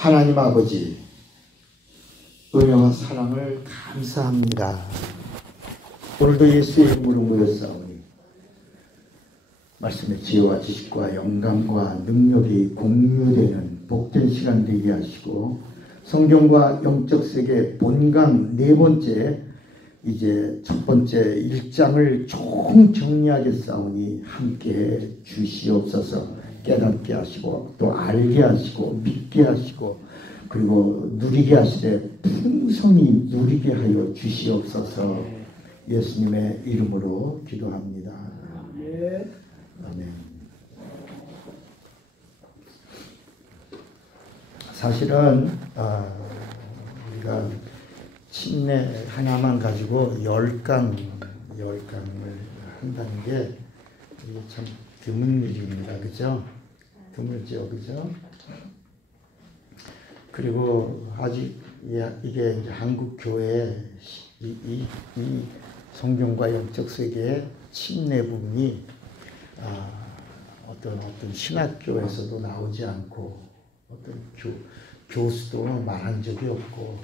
하나님 아버지, 은혜와 사랑을 감사합니다. 오늘도 예수의 이름으로 모였사오니 말씀의 지혜와 지식과 영감과 능력이 공유되는 복된 시간 되게 하시고, 성경과 영적 세계 본강 네 번째, 이제 첫 번째 1장을 총정리하게 싸우니 함께 주시옵소서. 깨닫게 하시고 또 알게 하시고 믿게 하시고 그리고 누리게 하시되 풍성히 누리게 하여 주시옵소서. 예수님의 이름으로 기도합니다. 아멘. 사실은 우리가 침례 하나만 가지고 10강을 한다는 게 참 드문 일입니다. 그죠? 드물죠. 그죠? 그리고 아직 이게 이제 한국 교회의 이 성경과 영적 세계의 침례 부분이 어떤 신학교에서도 나오지 않고 어떤 교수도 말한 적이 없고,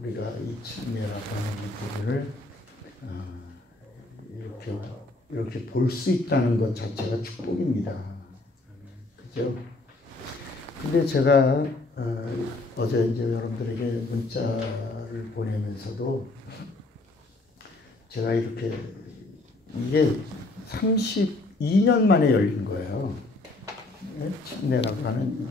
우리가 이 침례라고 하는 이 부분을 이렇게 볼 수 있다는 것 자체가 축복입니다. 그죠? 근데 제가 어제 이제 여러분들에게 문자를 보내면서도 제가 이게 32년 만에 열린 거예요. 침례라고 하는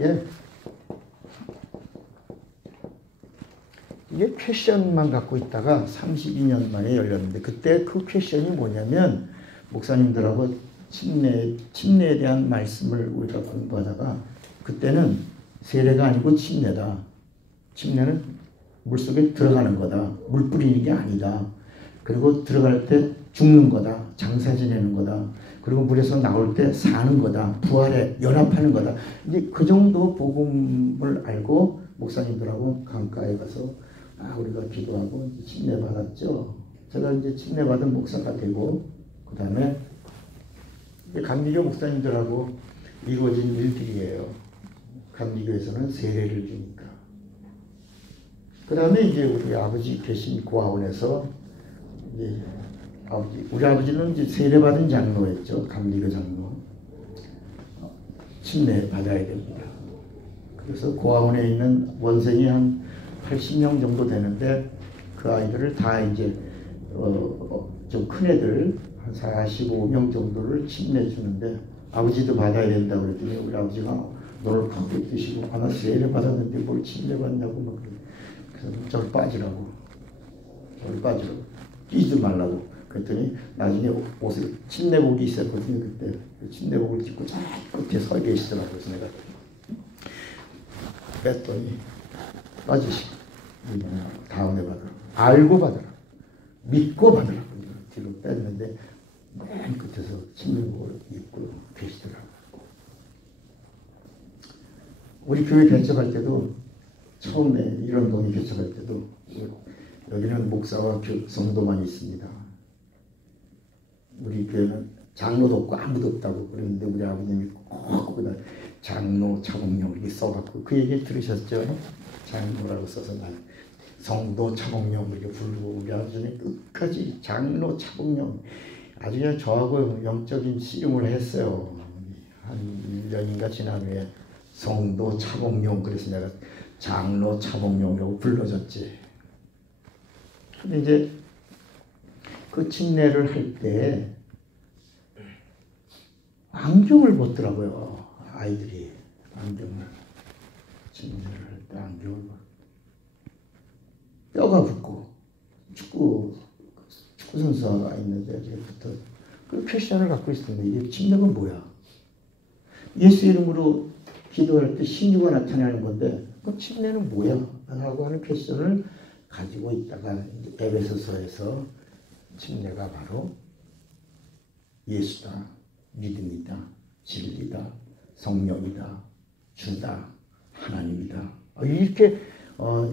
이게 퀘션만 갖고 있다가 32년 만에 열렸는데, 그때 그 퀘션이 뭐냐면, 목사님들하고 침례에 대한 말씀을 우리가 공부하다가, 그때는 세례가 아니고 침례다. 침례는 물속에 들어가는 거다. 물 뿌리는 게 아니다. 그리고 들어갈 때 죽는 거다. 장사 지내는 거다. 그리고 물에서 나올 때 사는 거다. 부활에 연합하는 거다. 이제 그 정도 복음을 알고 목사님들하고 강가에 가서 우리가 기도하고 침례 받았죠. 제가 이제 침례 받은 목사가 되고, 그 다음에 감리교 목사님들하고 이루어진 일들이에요. 감리교에서는 세례를 주니까. 그 다음에 이제 우리 아버지 계신 고아원에서 이제 우리 아버지는 이제 세례 받은 장로였죠. 감리교 장로. 침례 받아야 됩니다. 그래서 고아원에 있는 원생이 한 80명 정도 되는데, 그 아이들을 다 이제 좀 큰 애들 한 45명 정도를 침례 주는데, 아버지도 받아야 된다고 그랬더니 우리 아버지가 너를 갖고 드시고, 나 세례 받았는데 뭘 침례 받냐고 막 그래서 저를 빠지라고 끼지 말라고 그랬더니, 나중에 옷에 침례복이 있었거든요. 그때 침례복을 입고 저 끝에 서 계시더라고요. 그래서 내가 뺐더니 빠지시고, 다음에 받으라, 알고 받으라, 믿고 받으라. 뒤로 뺐는데 맨 끝에서 침례복을 입고 계시더라고요. 우리 교회 개척할 때도, 처음에 이런 동이 개척할 때도 여기는 목사와 성도만 있습니다. 우리 교회는 장로도 없고 아무도 없다고 그랬는데, 우리 아버님이 꼭 거기다 장로 차복령 이렇게 써갖고, 그 얘기 들으셨죠? 장로라고 써서 성도 차복령 이렇게 부르고, 우리 아버지는 끝까지 장로 차복령, 아주 그냥 저하고 영적인 씨름을 했어요. 한 1년인가 지난 후에 성도 차복령, 그래서 내가 장로 차복령이라고 불러줬지. 근데 이제 그 침례를 할 때 안경을 벗더라고요. 아이들이 안경을, 침례를 할 때 안경을 벗. 뼈가 붙고, 축구 선수가 있는데 이제부터 그 패션을 갖고 있었는데, 이게 침례가 뭐야? 예수 이름으로 기도할 때 신유가 나타나는 건데, 그 침례는 뭐야? 라고 하는 패션을 가지고 있다가, 에베소서에서 침례가 바로 예수다, 믿음이다, 진리다, 성령이다, 주다, 하나님이다. 이렇게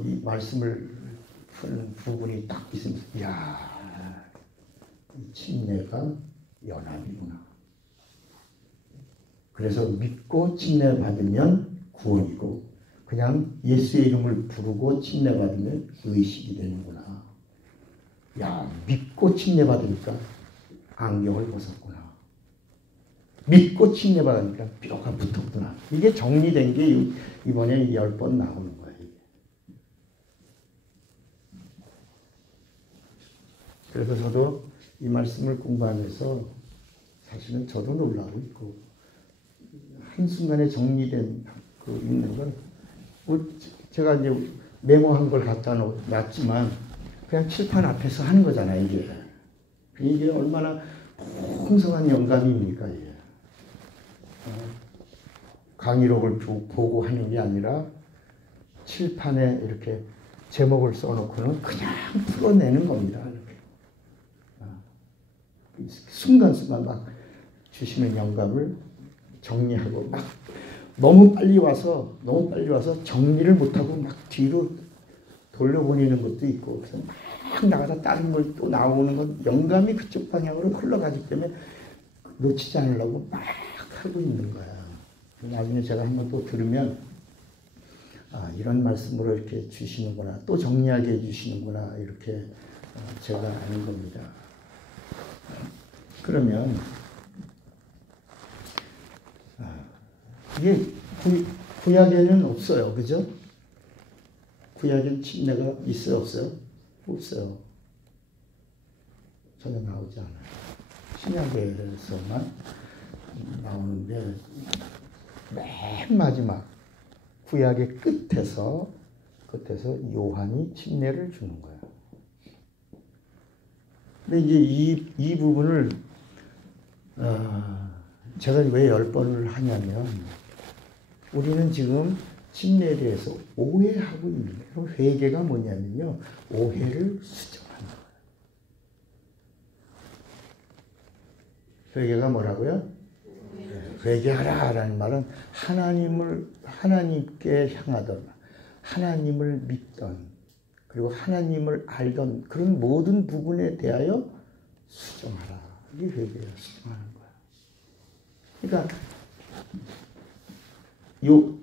이 말씀을 푸는 부분이 딱 있으면, 이야, 이 침례가 연합이구나. 그래서 믿고 침례 받으면 구원이고, 그냥 예수의 이름을 부르고 침례받으면 의식이 되는구나. 야, 믿고 침례받으니까 안경을 벗었구나. 믿고 침례받으니까 뼈가 붙었구나. 이게 정리된 게 이번에 10번 나오는 거예요. 그래서 저도 이 말씀을 공부하면서 사실은 저도 놀라고 있고, 한순간에 정리된 그 있는 건 제가 이제 메모한 걸 갖다 놨지만 그냥 칠판 앞에서 하는 거잖아요. 이게 얼마나 풍성한 영감입니까? 이게. 강의록을 보고 하는 게 아니라 칠판에 이렇게 제목을 써놓고는 그냥 풀어내는 겁니다. 순간순간 막 주시는 영감을 정리하고 막 너무 빨리 와서 정리를 못하고 막 뒤로 돌려보내는 것도 있고, 그래서 막 나가다 다른 걸 또 나오는 건 영감이 그쪽 방향으로 흘러가기 때문에 놓치지 않으려고 막 하고 있는 거야. 나중에 제가 한번 또 들으면 이런 말씀으로 이렇게 주시는구나, 또 정리하게 해주시는구나, 이렇게 제가 아는 겁니다. 그러면 이게 구약에는 없어요. 그죠? 구약엔 침례가 있어요? 없어요? 없어요. 전혀 나오지 않아요. 신약에서만 나오는데 맨 마지막 구약의 끝에서 요한이 침례를 주는 거예요. 근데 이제 이 부분을 제가 왜 10번을 하냐면, 우리는 지금 침례에 대해서 오해하고 있는 거예요. 회개가 뭐냐면요, 오해를 수정하는 거예요. 회개가 뭐라고요? 회개하라라는 말은 하나님께 향하던, 하나님을 믿던, 그리고 하나님을 알던 그런 모든 부분에 대하여 수정하라. 이게 회개예요. 수정하는 거야. 그러니까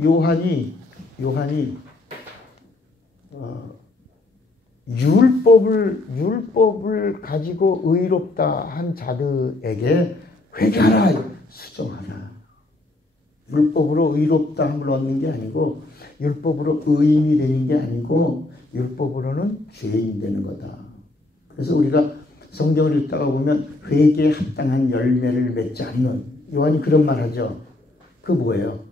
요한이 율법을 가지고 의롭다 한 자들에게 회개하라, 수정하라. 율법으로 의롭다함을 얻는 게 아니고, 율법으로 의인이 되는 게 아니고, 율법으로는 죄인이 되는 거다. 그래서 우리가 성경을 읽다가 보면 회개에 합당한 열매를 맺지 않는, 요한이 그런 말 하죠. 그 뭐예요?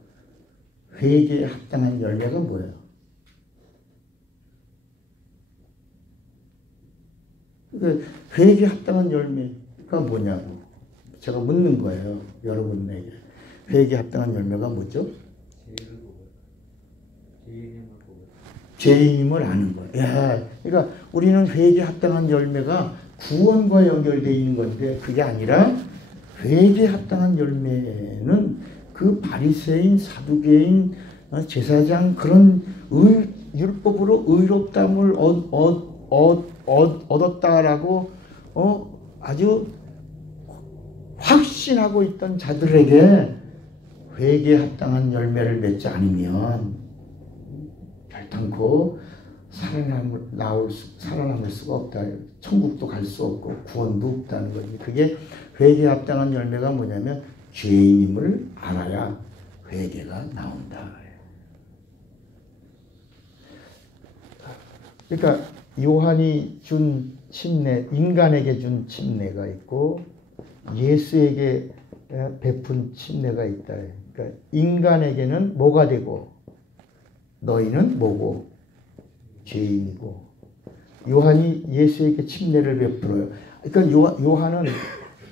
회개에 합당한 열매가 뭐예요? 회개에 합당한 열매가 뭐냐고 제가 묻는 거예요. 여러분에게. 회개에 합당한 열매가 뭐죠? 죄인임을 아는 거예요. 야, 그러니까 우리는 회개에 합당한 열매가 구원과 연결되어 있는 건데, 그게 아니라 회개에 합당한 열매는 그 바리새인, 사두개인, 제사장 그런 율법으로 의롭다함을 얻었다라고 아주 확신하고 있던 자들에게 회개에 합당한 열매를 맺지 않으면 결단코 살아남을 수가 없다. 천국도 갈 수 없고 구원도 없다는 거지. 그게 회개에 합당한 열매가 뭐냐면 죄인임을 알아야 회개가 나온다. 그러니까 요한이 준 침례, 인간에게 준 침례가 있고 예수에게 베푼 침례가 있다. 그러니까 인간에게는 뭐가 되고 너희는 뭐고? 죄인이고. 요한이 예수에게 침례를 베풀어요. 그러니까 요한은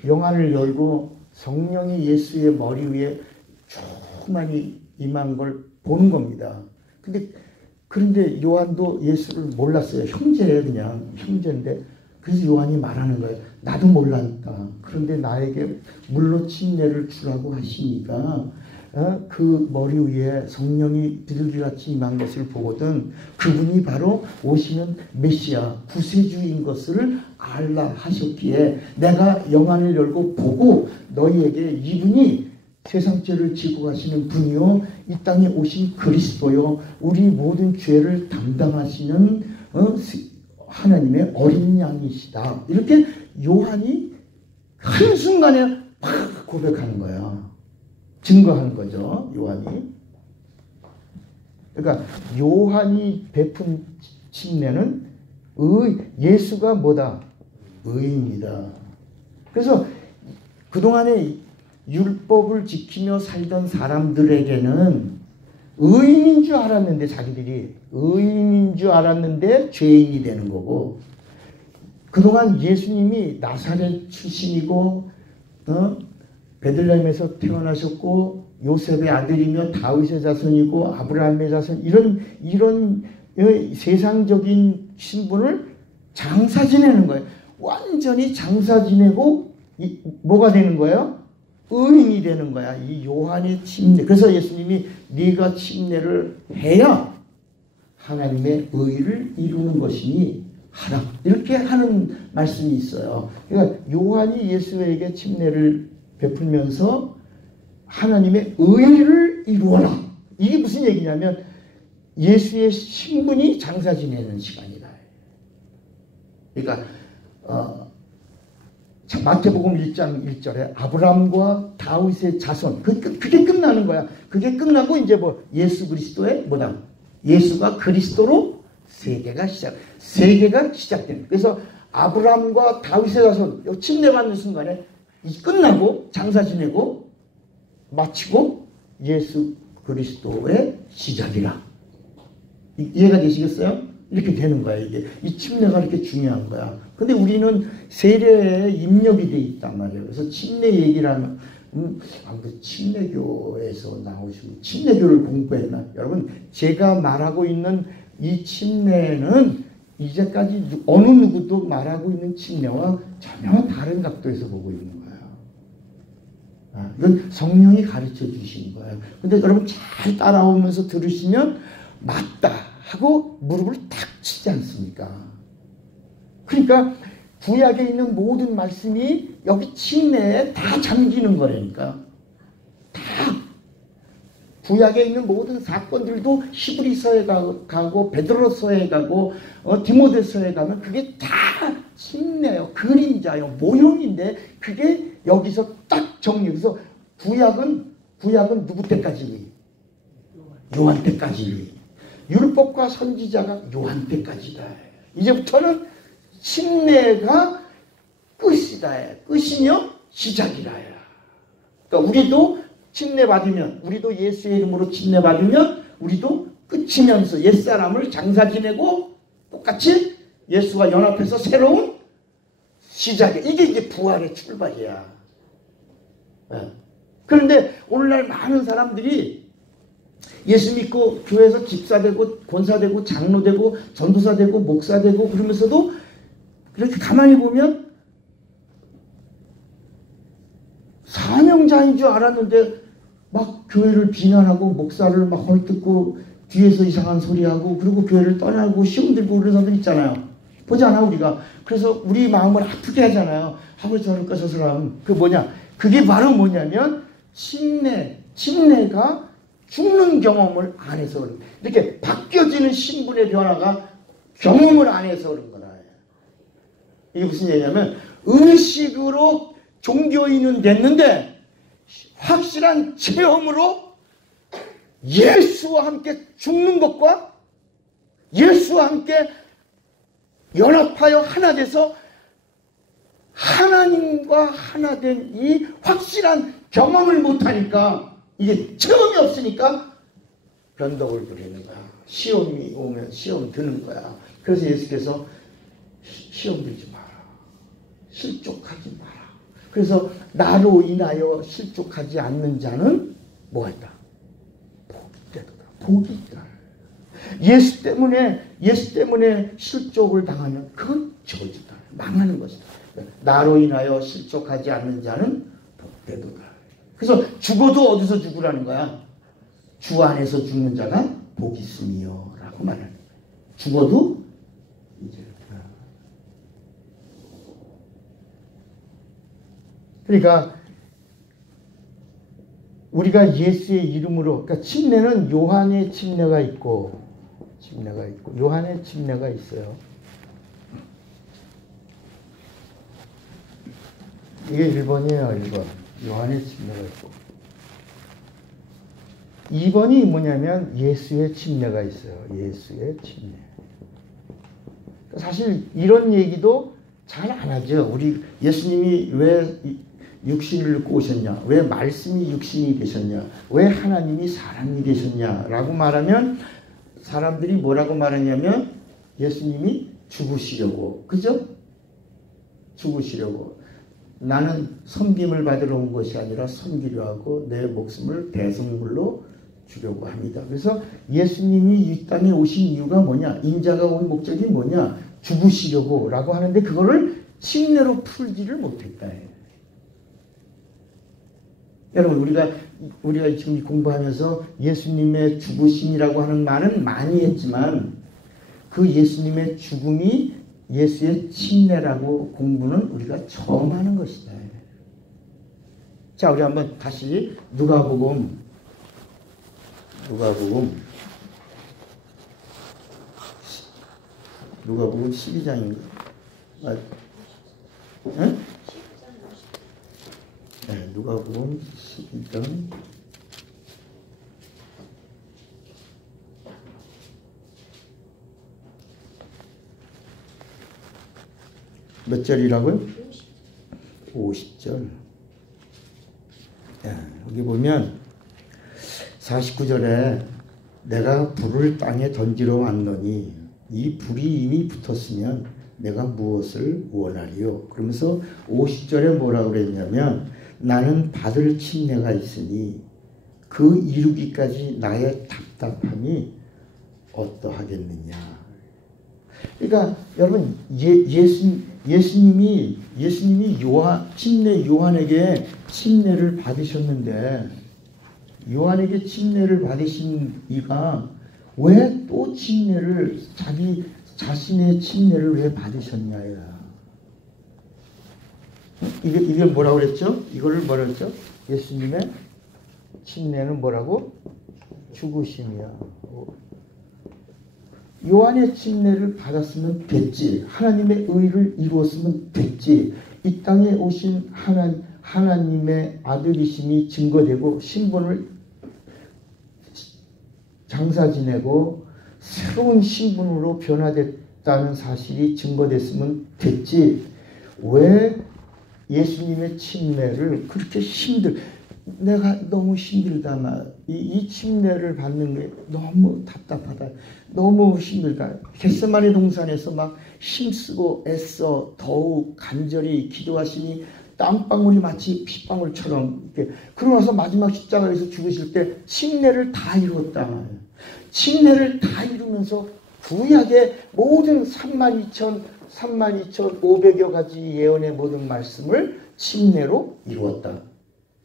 영안을 열고 성령이 예수의 머리 위에 조그마니 임한 걸 보는 겁니다. 그런데 요한도 예수를 몰랐어요. 형제예요, 그냥. 형제인데. 그래서 요한이 말하는 거예요. 나도 몰랐다. 그런데 나에게 물로 침례를 주라고 하시니까 그 머리 위에 성령이 비둘기같이 임한 것을 보거든 그분이 바로 오시는 메시아 구세주인 것을 알라 하셨기에 내가 영안을 열고 보고 너희에게 이분이 세상 죄를 지고 가시는 분이요 이 땅에 오신 그리스도요 우리 모든 죄를 담당하시는 하나님의 어린 양이시다. 이렇게 요한이 한순간에 막 고백하는 거야. 증거하는 거죠. 요한이. 그러니까 요한이 베푼 침례는 예수가 뭐다? 의인이다. 그래서 그동안에 율법을 지키며 살던 사람들에게는 의인인 줄 알았는데 자기들이 의인인 줄 알았는데 죄인이 되는 거고 그동안 예수님이 나사렛 출신이고 베들레헴에서 태어나셨고 요셉의 아들이며 다윗의 자손이고 아브라함의 자손 이런 세상적인 신분을 장사 지내는 거예요. 완전히 장사 지내고 뭐가 되는 거예요? 의인이 되는 거야. 이 요한의 침례. 그래서 예수님이 네가 침례를 해야 하나님의 의를 이루는 것이니 하라. 이렇게 하는 말씀이 있어요. 그러니까 요한이 예수에게 침례를 베풀면서 하나님의 의를 이루어라. 이게 무슨 얘기냐면 예수의 신분이 장사 지내는 시간이다. 그러니까 마태복음 1장 1절에 아브라함과 다윗의 자손 그게 끝나는 거야. 그게 끝나고 이제 뭐 예수 그리스도의 뭐다? 예수가 그리스도로 세계가 시작되는. 그래서 아브라함과 다윗의 자손 침례받는 순간에 끝나고 장사 지내고 마치고 예수 그리스도의 시작이라. 이해가 되시겠어요? 이렇게 되는 거야. 이게 이 침례가 이렇게 중요한 거야. 근데 우리는 세례에 입력이 돼 있단 말이에요. 그래서 침례 얘기를 하면 아무튼 침례교에서 나오시고 침례교를 공부했나? 여러분 제가 말하고 있는 이 침례는 이제까지 어느 누구도 말하고 있는 침례와 전혀 다른 각도에서 보고 있는 거예요. 이건 성령이 가르쳐 주신 거예요. 근데 여러분 잘 따라오면서 들으시면 맞다 하고 무릎을 탁 치지 않습니까? 그러니까 구약에 있는 모든 말씀이 여기 침례에 다 잠기는 거라니까. 다 구약에 있는 모든 사건들도 히브리서에 가고 베드로서에 가고 디모데서에 가면 그게 다 침례요. 그림자요. 모형인데 그게 여기서 딱 정리해서 구약은 누구 때까지? 요한 때까지. 율법과 선지자가 요한 때까지다. 이제부터는 침례가 끝이다. 끝이며 시작이다. 그러니까 우리도 침례 받으면 우리도 예수의 이름으로 침례 받으면 우리도 끝이면서 옛사람을 장사 지내고 똑같이 예수와 연합해서 새로운 시작이야. 이게 이제 부활의 출발이야. 그런데 오늘날 많은 사람들이 예수 믿고 교회에서 집사되고 권사되고 장로되고 전도사되고 목사되고 그러면서도 그렇게 가만히 보면 사명자인 줄 알았는데 막 교회를 비난하고 목사를 막 헐뜯고 뒤에서 이상한 소리하고 그리고 교회를 떠나고 시험 들고 그런 사람들 있잖아요. 보지 않아 우리가. 그래서 우리 마음을 아프게 하잖아요. 왜 저럴까 저 사람. 그게 뭐냐. 그게 바로 뭐냐면 침례가 죽는 경험을 안 해서 그런 거야. 이렇게 바뀌어지는 신분의 변화가 경험을 안 해서 그런 거다. 이게 무슨 얘기냐면 의식으로 종교인은 됐는데 확실한 체험으로 예수와 함께 죽는 것과 예수와 함께 연합하여 하나 돼서 하나님과 하나 된 이 확실한 경험을 못하니까 이게 체험이 없으니까 변덕을 부리는 거야. 시험이 오면 시험 드는 거야. 그래서 예수께서 시험 들지 마라. 실족하지 마라. 그래서 나로 인하여 실족하지 않는 자는 뭐가 있다? 복이 있다. 예수 때문에 실족을 당하면 그건 저주다. 망하는 것이다. 나로 인하여 실족하지 않는 자는 복되도다. 그래서 죽어도 어디서 죽으라는 거야? 주 안에서 죽는 자가 복이 있으며 라고 말하는 거야. 죽어도 이제 그러니까 우리가 예수의 이름으로, 그러니까 침례는 요한의 침례가 있고 요한의 침례가 있어요. 이게 1번이에요. 1번. 요한의 침례가 있고. 2번이 뭐냐면 예수의 침례가 있어요. 예수의 침례. 사실 이런 얘기도 잘 안 하죠. 우리 예수님이 왜 육신을 입고 오셨냐? 왜 말씀이 육신이 되셨냐? 왜 하나님이 사람이 되셨냐? 라고 말하면 사람들이 뭐라고 말하냐면 예수님이 죽으시려고. 그죠? 죽으시려고. 나는 섬김을 받으러 온 것이 아니라 섬기려 하고 내 목숨을 대성물로 주려고 합니다. 그래서 예수님이 이 땅에 오신 이유가 뭐냐? 인자가 온 목적이 뭐냐? 죽으시려고 라고 하는데 그거를 침례로 풀지를 못했다. 여러분 우리가 지금 공부하면서 예수님의 죽으심이라고 하는 말은 많이 했지만 그 예수님의 죽음이 예수의 침례라고 공부는 우리가 처음 하는 것이다. 자, 우리 한번 다시 누가복음 12장인가? 네? 네, 누가복음 12장 몇 절이라고요? 50절. 여기 보면 49절에 내가 불을 땅에 던지러 왔노니 이 불이 이미 붙었으면 내가 무엇을 원하리요? 그러면서 50절에 뭐라고 그랬냐면 나는 받을 침례가 있으니 그 이루기까지 나의 답답함이 어떠하겠느냐. 그러니까 여러분 예수님이 요한에게 침례를 받으셨는데 요한에게 침례를 받으신 이가 왜 또 침례를 자기 자신의 침례를 왜 받으셨냐야. 이게 뭐라고 그랬죠? 이거를 뭐라고 했죠? 예수님의 침례는 뭐라고? 죽으심이야. 요한의 침례를 받았으면 됐지. 하나님의 의를 이루었으면 됐지. 이 땅에 오신 하나님의 아들이심이 증거되고 신분을 장사 지내고 새로운 신분으로 변화됐다는 사실이 증거됐으면 됐지. 왜 예수님의 침례를 그렇게 내가 너무 힘들다. 이 침례를 받는 게 너무 답답하다. 너무 힘들다. 겟세마네 동산에서 막 힘쓰고 애써 더욱 간절히 기도하시니 땀방울이 마치 핏방울처럼 이렇게. 그러고 나서 마지막 십자가에서 죽으실 때 침례를 다 이루었다. 침례를 다 이루면서 구약의 모든 32,500여 가지 예언의 모든 말씀을 침례로 이루었다.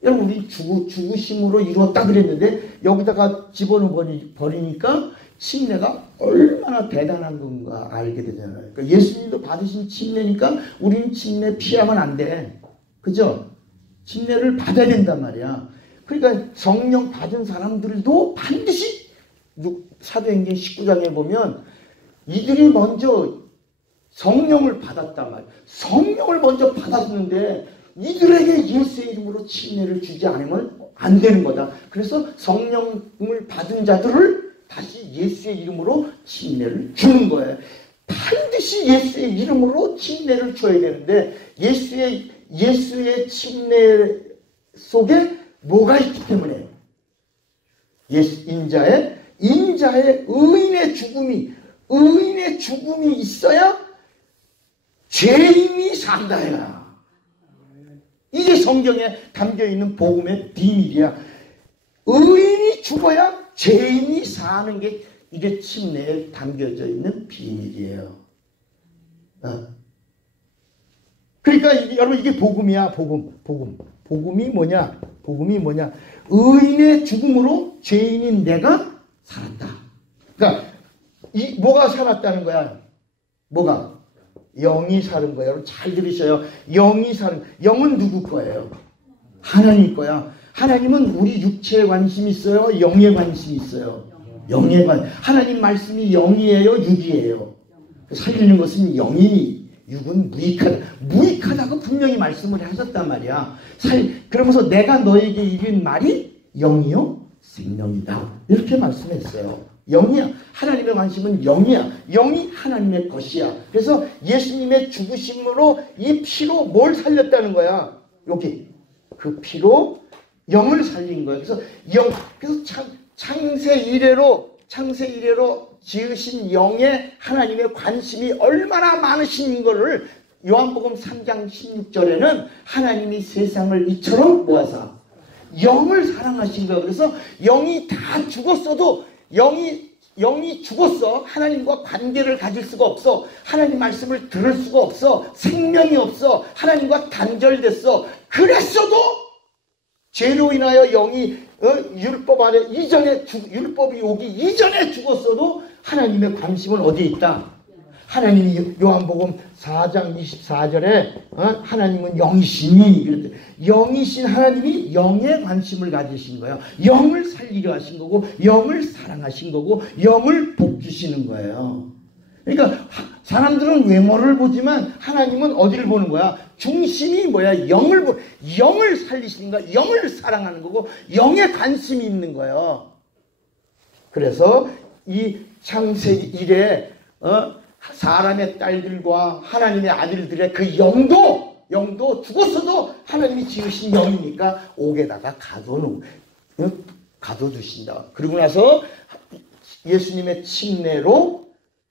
여러분 우리 죽으심으로 이루었다 그랬는데 여기다가 집어넣어 버리니까 침례가 얼마나 대단한 건가 알게 되잖아요. 그러니까 예수님도 받으신 침례니까 우리는 침례 피하면 안 돼. 그죠? 침례를 받아야 된단 말이야. 그러니까 성령 받은 사람들도 반드시 사도행전 19장에 보면 이들이 먼저 성령을 받았단 말이야. 성령을 먼저 받았는데 이들에게 예수의 이름으로 침례를 주지 않으면 안 되는 거다. 그래서 성령을 받은 자들을 다시 예수의 이름으로 침례를 주는 거예요. 반드시 예수의 이름으로 침례를 줘야 되는데 예수의 침례 속에 뭐가 있기 때문에 인자의 의인의 죽음이 있어야 죄인이 산다야. 이게 성경에 담겨있는 복음의 비밀이야. 의인이 죽어야 죄인이 사는 게 이게 침례에 담겨져 있는 비밀이에요. 그러니까 여러분 이게 복음이야. 복음이 뭐냐? 의인의 죽음으로 죄인인 내가 살았다. 그러니까 뭐가 살았다는 거야? 뭐가? 영이 사는 거예요. 여러분 잘 들으셔요. 영은 누구 거예요? 하나님 거야. 하나님은 우리 육체에 관심이 있어요? 영에 관심이 있어요? 영에 하나님 말씀이 영이에요? 육이에요? 살리는 것은 영이니 육은 무익하다. 무익하다고 분명히 말씀을 하셨단 말이야. 그러면서 내가 너에게 이른 말이 영이요 생명이다. 이렇게 말씀했어요. 영이야. 하나님의 관심은 영이야. 영이 하나님의 것이야. 그래서 예수님의 죽으심으로 이 피로 뭘 살렸다는 거야? 여기 그 피로 영을 살린 거예요. 그래서 창세 이래로 지으신 영의 하나님의 관심이 얼마나 많으신 거를 요한복음 3장 16절에는 하나님이 세상을 이처럼 모아서 영을 사랑하신 거예요. 그래서 영이 다 죽었어도 영이 죽었어. 하나님과 관계를 가질 수가 없어. 하나님 말씀을 들을 수가 없어. 생명이 없어. 하나님과 단절됐어. 그랬어도 죄로 인하여 영이 율법 아래 이전에 율법이 오기 이전에 죽었어도 하나님의 관심은 어디에 있다? 하나님이 요한복음 4장 24절에 하나님은 영이시니 그랬더니 영이신 하나님이 영에 관심을 가지신 거예요. 영을 살리려 하신 거고 영을 사랑하신 거고 영을 복주시는 거예요. 그러니까 사람들은 외모를 보지만 하나님은 어디를 보는 거야? 중심이 뭐야? 영을 살리시는 거야. 영을 사랑하는 거고 영에 관심이 있는 거예요. 그래서 이 창세기 이래 사람의 딸들과 하나님의 아들들의 그 영도 죽었어도 하나님이 지으신 영이니까 옥에다가 가둬두신다. 그러고 나서 예수님의 침례로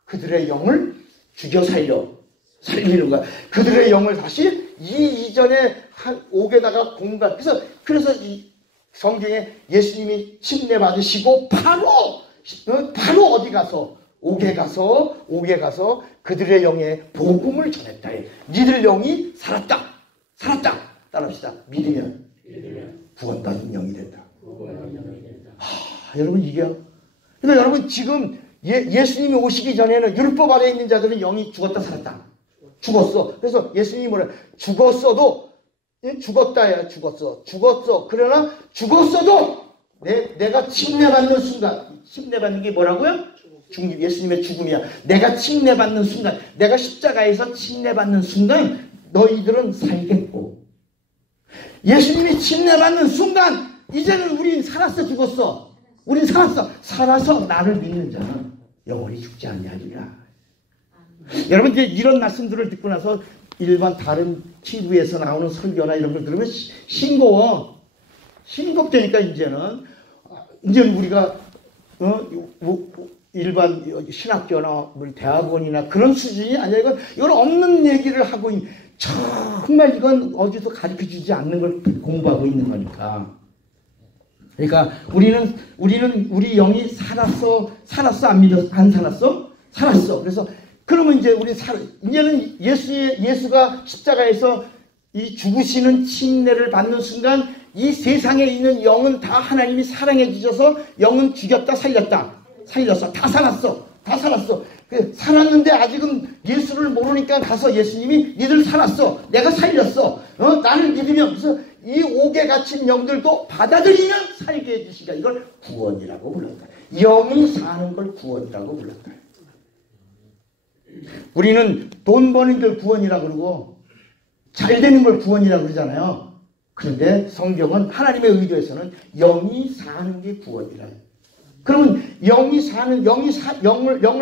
그들의 영을 죽여 살리는 거야. 그들의 영을 다시 이전에 한 옥에다가 그래서 이 성경에 예수님이 침례 받으시고 바로 어디 가서 옥에 가서 그들의 영에 복음을 전했다. 니들 영이 살았다. 따라합시다. 믿으면 구원받은 영이 된다. 여러분 이게요. 그러니까 여러분 지금 예수님이 오시기 전에는 율법 아래에 있는 자들은 영이 죽었다 살았다. 죽었어. 그래서 예수님이 뭐래? 죽었어도 죽었다야. 죽었어. 그러나 죽었어도 내가 침례받는 순간 침례받는 게 뭐라고요? 예수님의 죽음이야. 내가 침례받는 순간 내가 십자가에서 침례받는 순간 너희들은 살겠고 예수님이 침례받는 순간 이제는 우린 살았어 죽었어? 우린 살아서 나를 믿는 자는 영원히 죽지 아니하리라. 여러분 이제 이런 말씀들을 듣고 나서 일반 다른 TV에서 나오는 설교나 이런 걸 들으면 싱겁되니까 이제는 우리가 일반 신학교나 대학원이나 그런 수준이 아니라 이건 없는 얘기를 하고 정말 이건 어디서 가르쳐주지 않는 걸 공부하고 있는 거니까. 그러니까 우리 영이 살았어 안 살았어? 살았어. 그래서 그러면 이제 이제는 예수가 십자가에서 이 죽으시는 침례를 받는 순간 이 세상에 있는 영은 다 하나님이 사랑해 주셔서 영은 죽였다 살렸어. 다 살았어. 살았는데 아직은 예수를 모르니까 가서 예수님이 니들 살았어. 내가 살렸어. 나를 믿으면 그래서 이 옥에 갇힌 영들도 받아들이면 살게 해주시니까 이걸 구원이라고 불렀다. 영이 사는 걸 구원이라고 불렀다. 우리는 돈 버는 걸 구원이라고 그러고 잘 되는 걸 구원이라고 그러잖아요. 그런데 성경은 하나님의 의도에서는 영이 사는 게 구원이라. 그러면 영을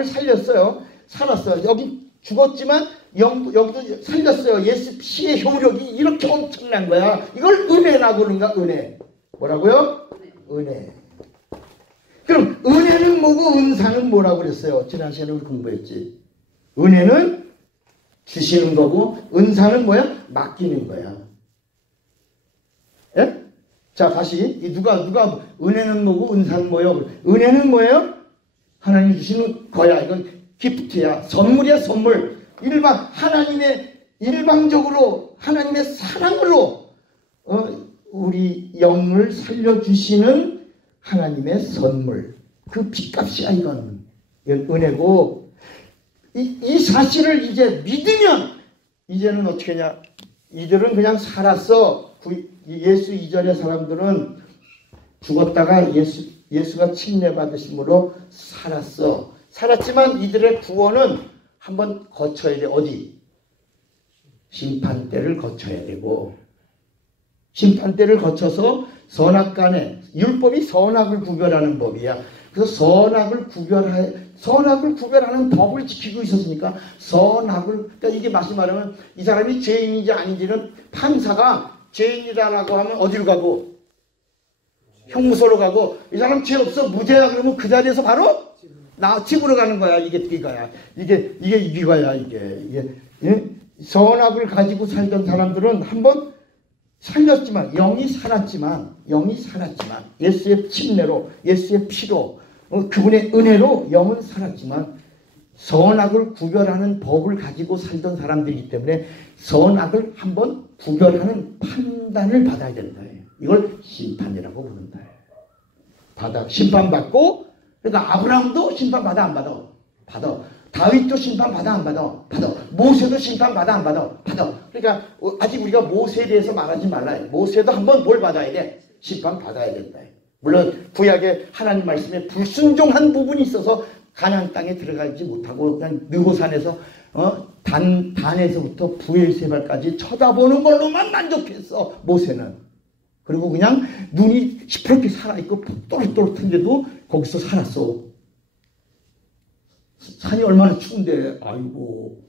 살렸어요. 살았어요. 여기 죽었지만 여기도 살렸어요. 예수 피의 효력이 이렇게 엄청난 거야. 이걸 은혜라고 그러는가? 은혜. 뭐라고요? 은혜. 그럼 은혜는 뭐고 은사는 뭐라고 그랬어요? 지난 시간에 우리 공부했지. 은혜는 주시는 거고 은사는 뭐야? 맡기는 거야. 예? 자, 다시 누가 은혜는 뭐고 은사는 뭐예요? 은혜는 뭐예요? 하나님이 주시는 거야. 이건 기프트야. 선물이야, 선물. 일방적으로 하나님의 사랑으로 우리 영을 살려주시는 하나님의 선물. 그 빚값이야, 이건 은혜고. 이 사실을 이제 믿으면 이제는 어떻게 하냐? 이들은 그냥 살았어. 예수 이전의 사람들은 죽었다가 예수가 침례 받으심으로 살았어. 살았지만 이들의 구원은 한번 거쳐야 돼. 어디? 심판대를 거쳐야 되고, 심판대를 거쳐서 선악간에, 율법이 선악을 구별하는 법이야. 그래서 선악을 구별하는 법을 지키고 있었으니까 그러니까 이게 마치 말하면 이 사람이 죄인인지 아닌지는 판사가 죄인이라고 하면 어디로 가고? 형무소로 가고, 이 사람 죄 없어 무죄야 그러면 그 자리에서 바로 집으로 가는 거야. 이게 이거야. 이게 이거야. 이게 예? 선악을 가지고 살던 사람들은 한번 살렸지만 영이 살았지만 예수의 침례로, 예수의 피로, 그분의 은혜로 영은 살았지만 선악을 구별하는 법을 가지고 살던 사람들이기 때문에 선악을 한번 구별하는 판단을 받아야 된다. 이걸 심판이라고 부른다. 심판받고, 그러니까 아브라함도 심판받아 안 받아? 받아. 다윗도 심판받아 안 받아? 받아. 모세도 심판받아 안 받아? 받아. 그러니까 아직 우리가 모세에 대해서 말하지 말아요. 모세도 한번 뭘 받아야 돼? 심판받아야 된다. 물론 구약의 하나님 말씀에 불순종한 부분이 있어서 가나안 땅에 들어가지 못하고 그냥 느고산에서 단에서부터 부엘세바까지 쳐다보는 걸로만 만족했어. 모세는. 그리고 그냥 눈이 시퍼렇게 살아있고 또렷또렷한데도 거기서 살았어. 산이 얼마나 추운데 아이고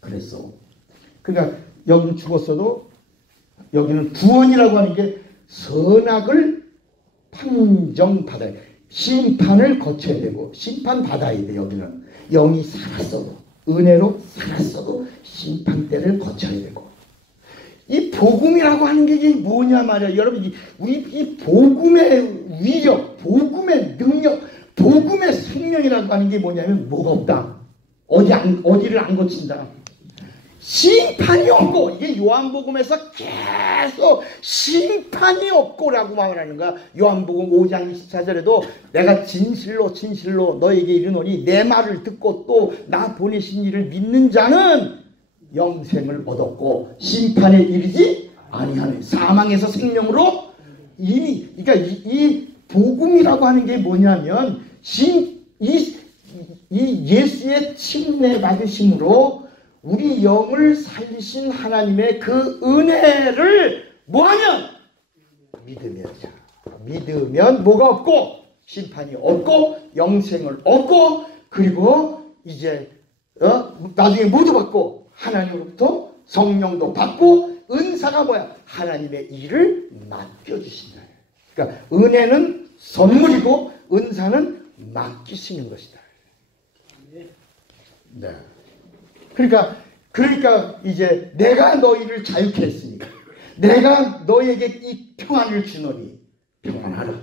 그랬어. 그러니까 여기는 죽었어도 여기는 구원이라고 하는 게 선악을 판정받아야 돼. 심판을 거쳐야 되고 심판받아야 돼. 여기는 영이 살았어도 은혜로 살았어도 심판대를 거쳐야 되고, 이 복음이라고 하는 게 이게 뭐냐 말이야. 여러분, 우리 이 복음의 위력, 복음의 능력, 복음의 생명이라고 하는 게 뭐냐면 뭐가 없다. 어디를 안 고친다. 심판이 없고, 이게 요한복음에서 계속 심판이 없고라고 말하는 거야. 요한복음 5장 24절에도 내가 진실로 너에게 이르노니 내 말을 듣고 또 나 보내신 이를 믿는 자는 영생을 얻었고 심판에 이르지 아니하는, 사망에서 생명으로 이미, 그러니까 이 복음이라고 하는 게 뭐냐면 이 예수의 침례 받으심으로 우리 영을 살리신 하나님의 그 은혜를 뭐하면? 믿으면 뭐가 없고 심판이 없고 영생을 얻고, 그리고 이제 나중에 모두 받고 하나님으로부터 성령도 받고, 은사가 뭐야? 하나님의 일을 맡겨주신다. 그러니까 은혜는 선물이고 은사는 맡기시는 것이다. 네. 그러니까 이제 내가 너희를 자유케 했으니까 내가 너희에게 이 평안을 주노니 평안하라.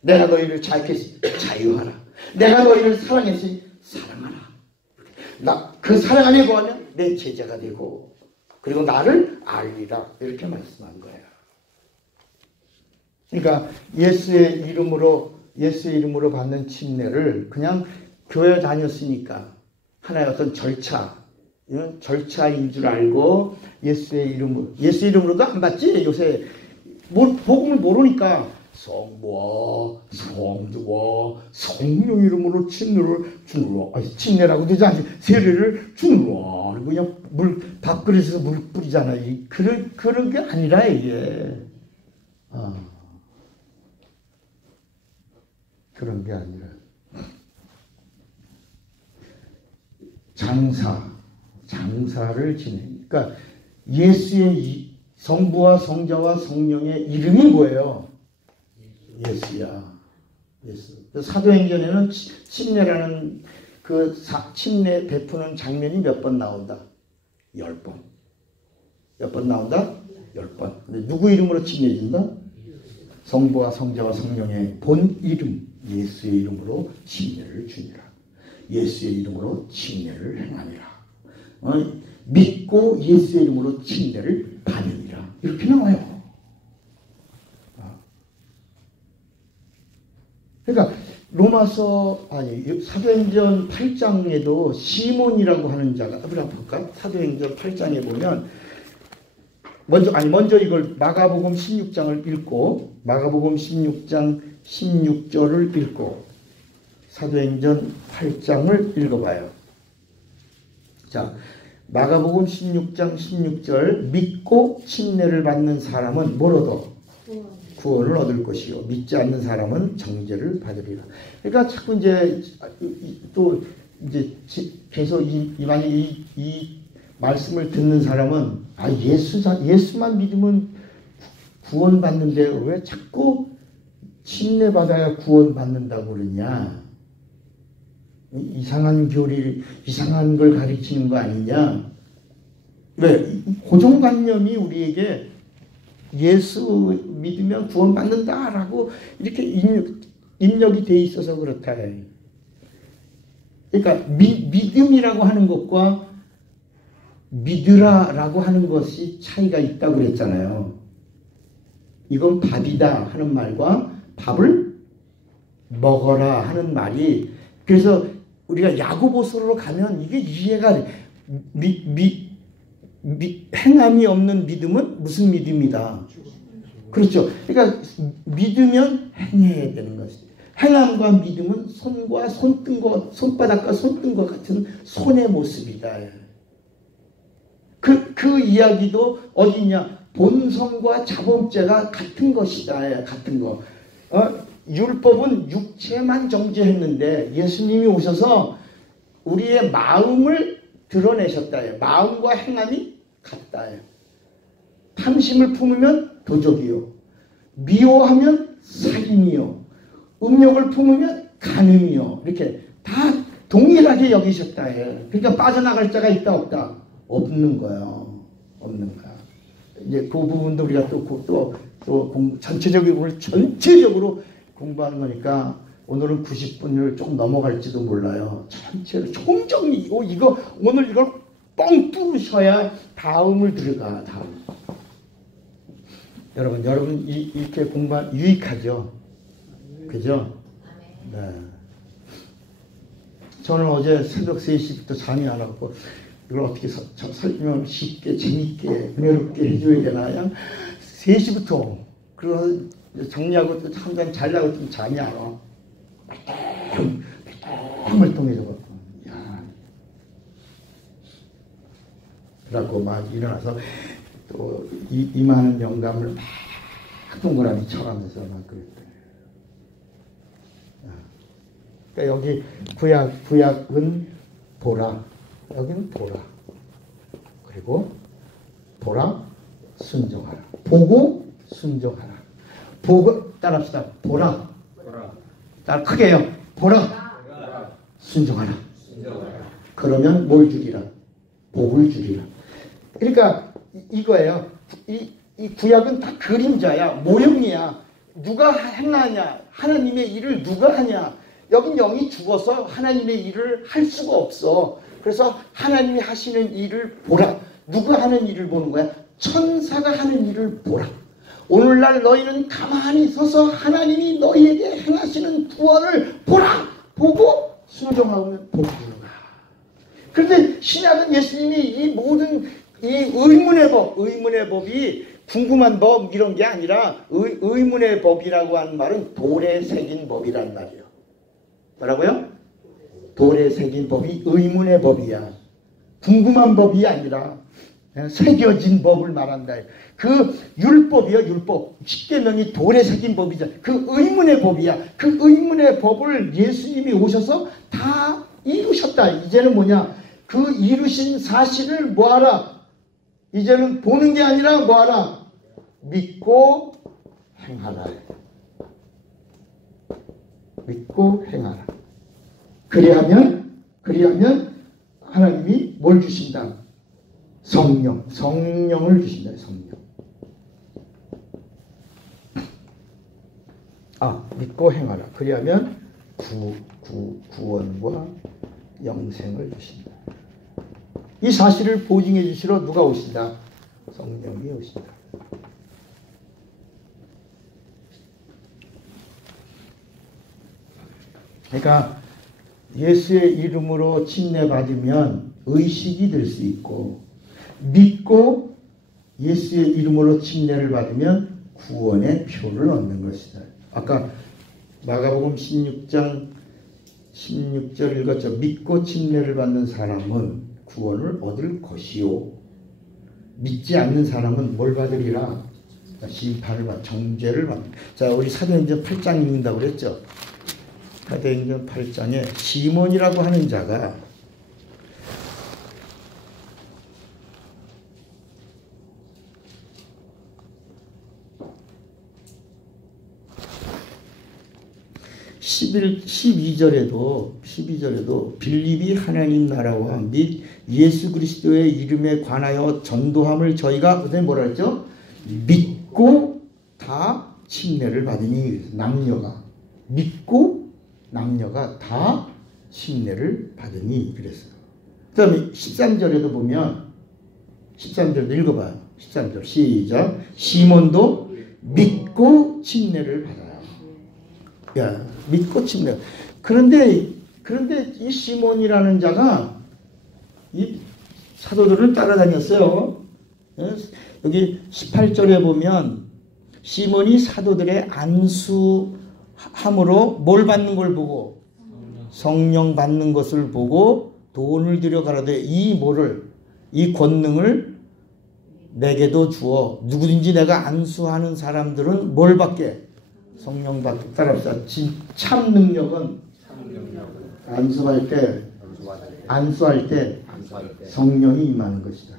내가 너희를 자유케 했으니 자유하라. 내가 너희를 사랑했으니 사랑하라. 그 사랑 안에 거하면 내 제자가 되고 그리고 나를 알리라. 이렇게 말씀한 거예요. 그러니까 예수의 이름으로 받는 침례를 그냥 교회 다녔으니까 하나의 어떤 절차인 줄 알고 예수 이름으로도 안 받지. 요새 복음을 모르니까 성부와 성자와 성령 이름으로 침례를 주노라. 침례라고 되지 않지. 세례를 주노라. 그리고 그냥 밥그릇에서 물 뿌리잖아. 그런 게 아니라 이게. 그런 게 아니라. 장사를 지내. 그러니까 예수의 성부와 성자와 성령의 이름이 뭐예요? 예수야. 예수. 사도행전에는 침례라는 침례 베푸는 장면이 몇 번 나온다? 10번. 몇 번 나온다? 10번. 근데 누구 이름으로 침례 준다? 성부와 성자와 성령의 본 이름, 예수의 이름으로 침례를 주니라. 예수의 이름으로 침례를 행하니라. 믿고 예수의 이름으로 침례를 받으니라. 이렇게 나와요. 그러니까 사도행전 8장에도 시몬이라고 하는 자가, 볼까? 사도행전 8장에 보면 먼저 이걸 마가복음 16장을 읽고 마가복음 16장 16절을 읽고 사도행전 8장을 읽어봐요. 자, 마가복음 16장 16절 믿고 침례를 받는 사람은 뭘 얻어? 구원을 얻을 것이요 믿지 않는 사람은 정죄를 받으리라. 그러니까 자꾸 이제 또 이제 계속 만약 이 말씀을 듣는 사람은 예수만 믿으면 구원 받는데 왜 자꾸 침례 받아야 구원 받는다고 그러냐? 이상한 교리, 이상한 걸 가르치는 거 아니냐? 왜? 고정관념이 우리에게 예수 믿으면 구원 받는다라고 이렇게 입력이 돼 있어서 그렇다. 그러니까 믿음이라고 하는 것과 믿으라라고 하는 것이 차이가 있다고 그랬잖아요. 이건 밥이다 하는 말과 밥을 먹어라 하는 말이, 그래서 우리가 야고보서로 가면 이게 이해가 행함이 없는 믿음은 무슨 믿음이다? 그렇죠. 그러니까 믿으면 행해야 되는 것이죠. 행함과 믿음은 손과 손뜬 것, 손바닥과 손뜬 것 같은 손의 모습이다. 그 이야기도 어디냐? 본성과 자범죄가 같은 것이다. 같은 거. 율법은 육체만 정죄했는데 예수님이 오셔서 우리의 마음을 드러내셨다. 마음과 행함이 같다. 탐심을 품으면 도적이요, 미워하면 살인이요, 음욕을 품으면 간음이요. 이렇게 다 동일하게 여기셨다. 그러니까 빠져나갈 자가 있다 없다? 없는 거예요. 없는 거야. 이제 그 부분도 우리가 전체적으로 공부하는 거니까 오늘은 90분을 조금 넘어갈지도 몰라요. 전체로 총정리. 이거 오늘 이걸 뻥 뚫으셔야 다음을 들어가. 다음. 여러분 이렇게 공부하면 유익하죠. 그죠? 네. 저는 어제 새벽 3시부터 잠이 안 왔고 이걸 어떻게 설명 쉽게 재밌게 은혜롭게 해줘야 되나. 그냥 3시부터 그래서 정리하고 한잔 자려고 좀 잠이 안 와. 멀뚱해져. 그래갖고 막 일어나서 또 이 많은 영감을 막 동그라미 쳐가면서 막 그랬대. 그러니까 여기 구약은 보라, 여기는 보라, 그리고 보라 순종하라, 보고 순종하라. 보고 따라합시다. 보라. 따라 크게요. 보라. 순종하라. 그러면 뭘 주리라? 복을 주리라. 그러니까 이거예요. 이 구약은 다 그림자야. 모형이야. 누가 행하냐? 하나님의 일을 누가 하냐? 여긴 영이 죽어서 하나님의 일을 할 수가 없어. 그래서 하나님이 하시는 일을 보라. 누가 하는 일을 보는 거야? 천사가 하는 일을 보라. 오늘날 너희는 가만히 서서 하나님이 너희에게 행하시는 구원을 보라. 보고 순종하면 복이 주는 거야. 그런데 신약은 예수님이 이 모든 이 의문의 법이 궁금한 법 이런 게 아니라 의문의 법이라고 하는 말은 돌에 새긴 법이란 말이에요. 뭐라고요? 돌에 새긴 법이 의문의 법이야. 궁금한 법이 아니라 새겨진 법을 말한다. 그 율법이요, 율법. 십계명이 돌에 새긴 법이잖아. 그 의문의 법이야. 그 의문의 법을 예수님이 오셔서 다 이루셨다. 이제는 뭐냐? 그 이루신 사실을 뭐하라? 이제는 보는 게 아니라 뭐하라? 믿고 행하라. 믿고 행하라. 그리하면 하나님이 뭘 주신다? 성령을 주신다. 성령. 믿고 행하라. 그리하면 구원과 영생을 주신다. 이 사실을 보증해 주시러 누가 오신다? 성령이 오신다. 그러니까 예수의 이름으로 침례 받으면 의식이 될 수 있고, 믿고 예수의 이름으로 침례를 받으면 구원의 표를 얻는 것이다. 아까 마가복음 16장 16절 읽었죠. 믿고 침례를 받는 사람은 구원을 얻을 것이요. 믿지 않는 사람은 뭘 받으리라? 심판을 받, 정죄를 받. 자, 우리 사도행전 8장 읽는다고 그랬죠. 사도행전 8장에 시몬이라고 하는 자가 (11) 12절에도 빌립이 하나님 나라와 및 예수 그리스도의 이름에 관하여 전도함을 저희가 그때 뭐라 했죠? 믿고 다 침례를 받으니. 남녀가 믿고 남녀가 다 침례를 받으니 그랬어요. 그 다음에 13절에도 보면 13절도 읽어봐요. 13절 시작. 시몬도 믿고 침례를 받아요. 야, 믿고 침례. 그런데 이 시몬이라는 자가 이 사도들을 따라다녔어요. 여기 18절에 보면 시몬이 사도들의 안수함으로 뭘 받는 걸 보고 성령 받는 것을 보고 돈을 들여 가라되 이 권능을 내게도 주어 누구든지 내가 안수하는 사람들은 뭘 받게? 성령 받게. 따라합시다. 참 능력은 안수할 때 성령이 임하는 것이다.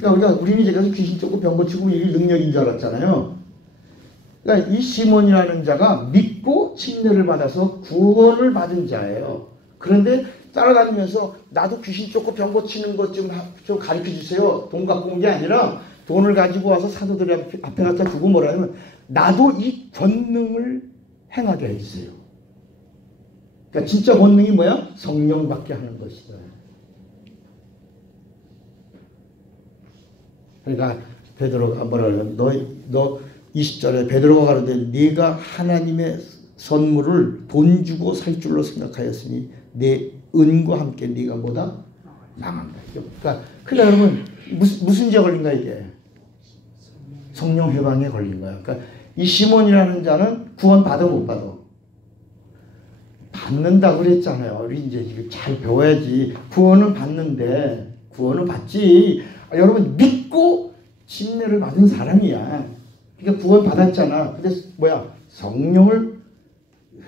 그러니까 우리는 이제 계속 귀신 쫓고 병 고치고 이게 능력인 줄 알았잖아요. 그러니까 이 시몬이라는 자가 믿고 침례를 받아서 구원을 받은 자예요. 그런데 따라다니면서 나도 귀신 쫓고 병 고치는 것 좀 가르쳐 주세요. 돈 갖고 온 게 아니라 돈을 가지고 와서 사도들 앞에 갖다 두고 뭐라 하면 나도 이 권능을 행하게 해주세요. 그러니까 진짜 권능이 뭐야? 성령 받게 하는 것이다. 그러니까 베드로가 뭐라 그러면 너 20절에 베드로가 가로되 네가 하나님의 선물을 돈 주고 살 줄로 생각하였으니 내 은과 함께 네가 뭐다? 망한다. 그러니까 여러분 무슨 죄 걸린 거야 이게? 성령 회방에 걸린 거야. 그러니까 이 시몬이라는 자는 구원 받아 못 받아? 받는다고 그랬잖아요. 우리 이제 지금 잘 배워야지. 구원은 받는데 구원은 받지. 여러분 믿고 침례를 받은 사람이야. 그러니까 구원 받았잖아. 근데 뭐야? 성령을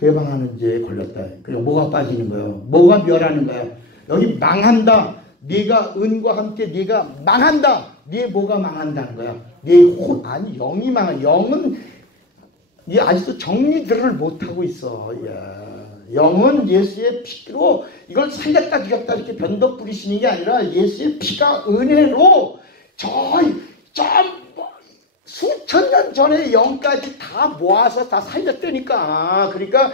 회방하는 죄에 걸렸다. 그리고 뭐가 빠지는 거예요? 뭐가 멸하는 거야? 여기 망한다. 네가 은과 함께 네가 망한다. 네 뭐가 망한다는 거야? 아니 영이 망한. 영은 아직도 정리들을 못하고 있어. 야. 영은 예수의 피로 이걸 살렸다 죽였다 이렇게 변덕 부리시는 게 아니라 예수의 피가 은혜로 수천 년 전의 영까지 다 모아서 다 살렸다니까. 그러니까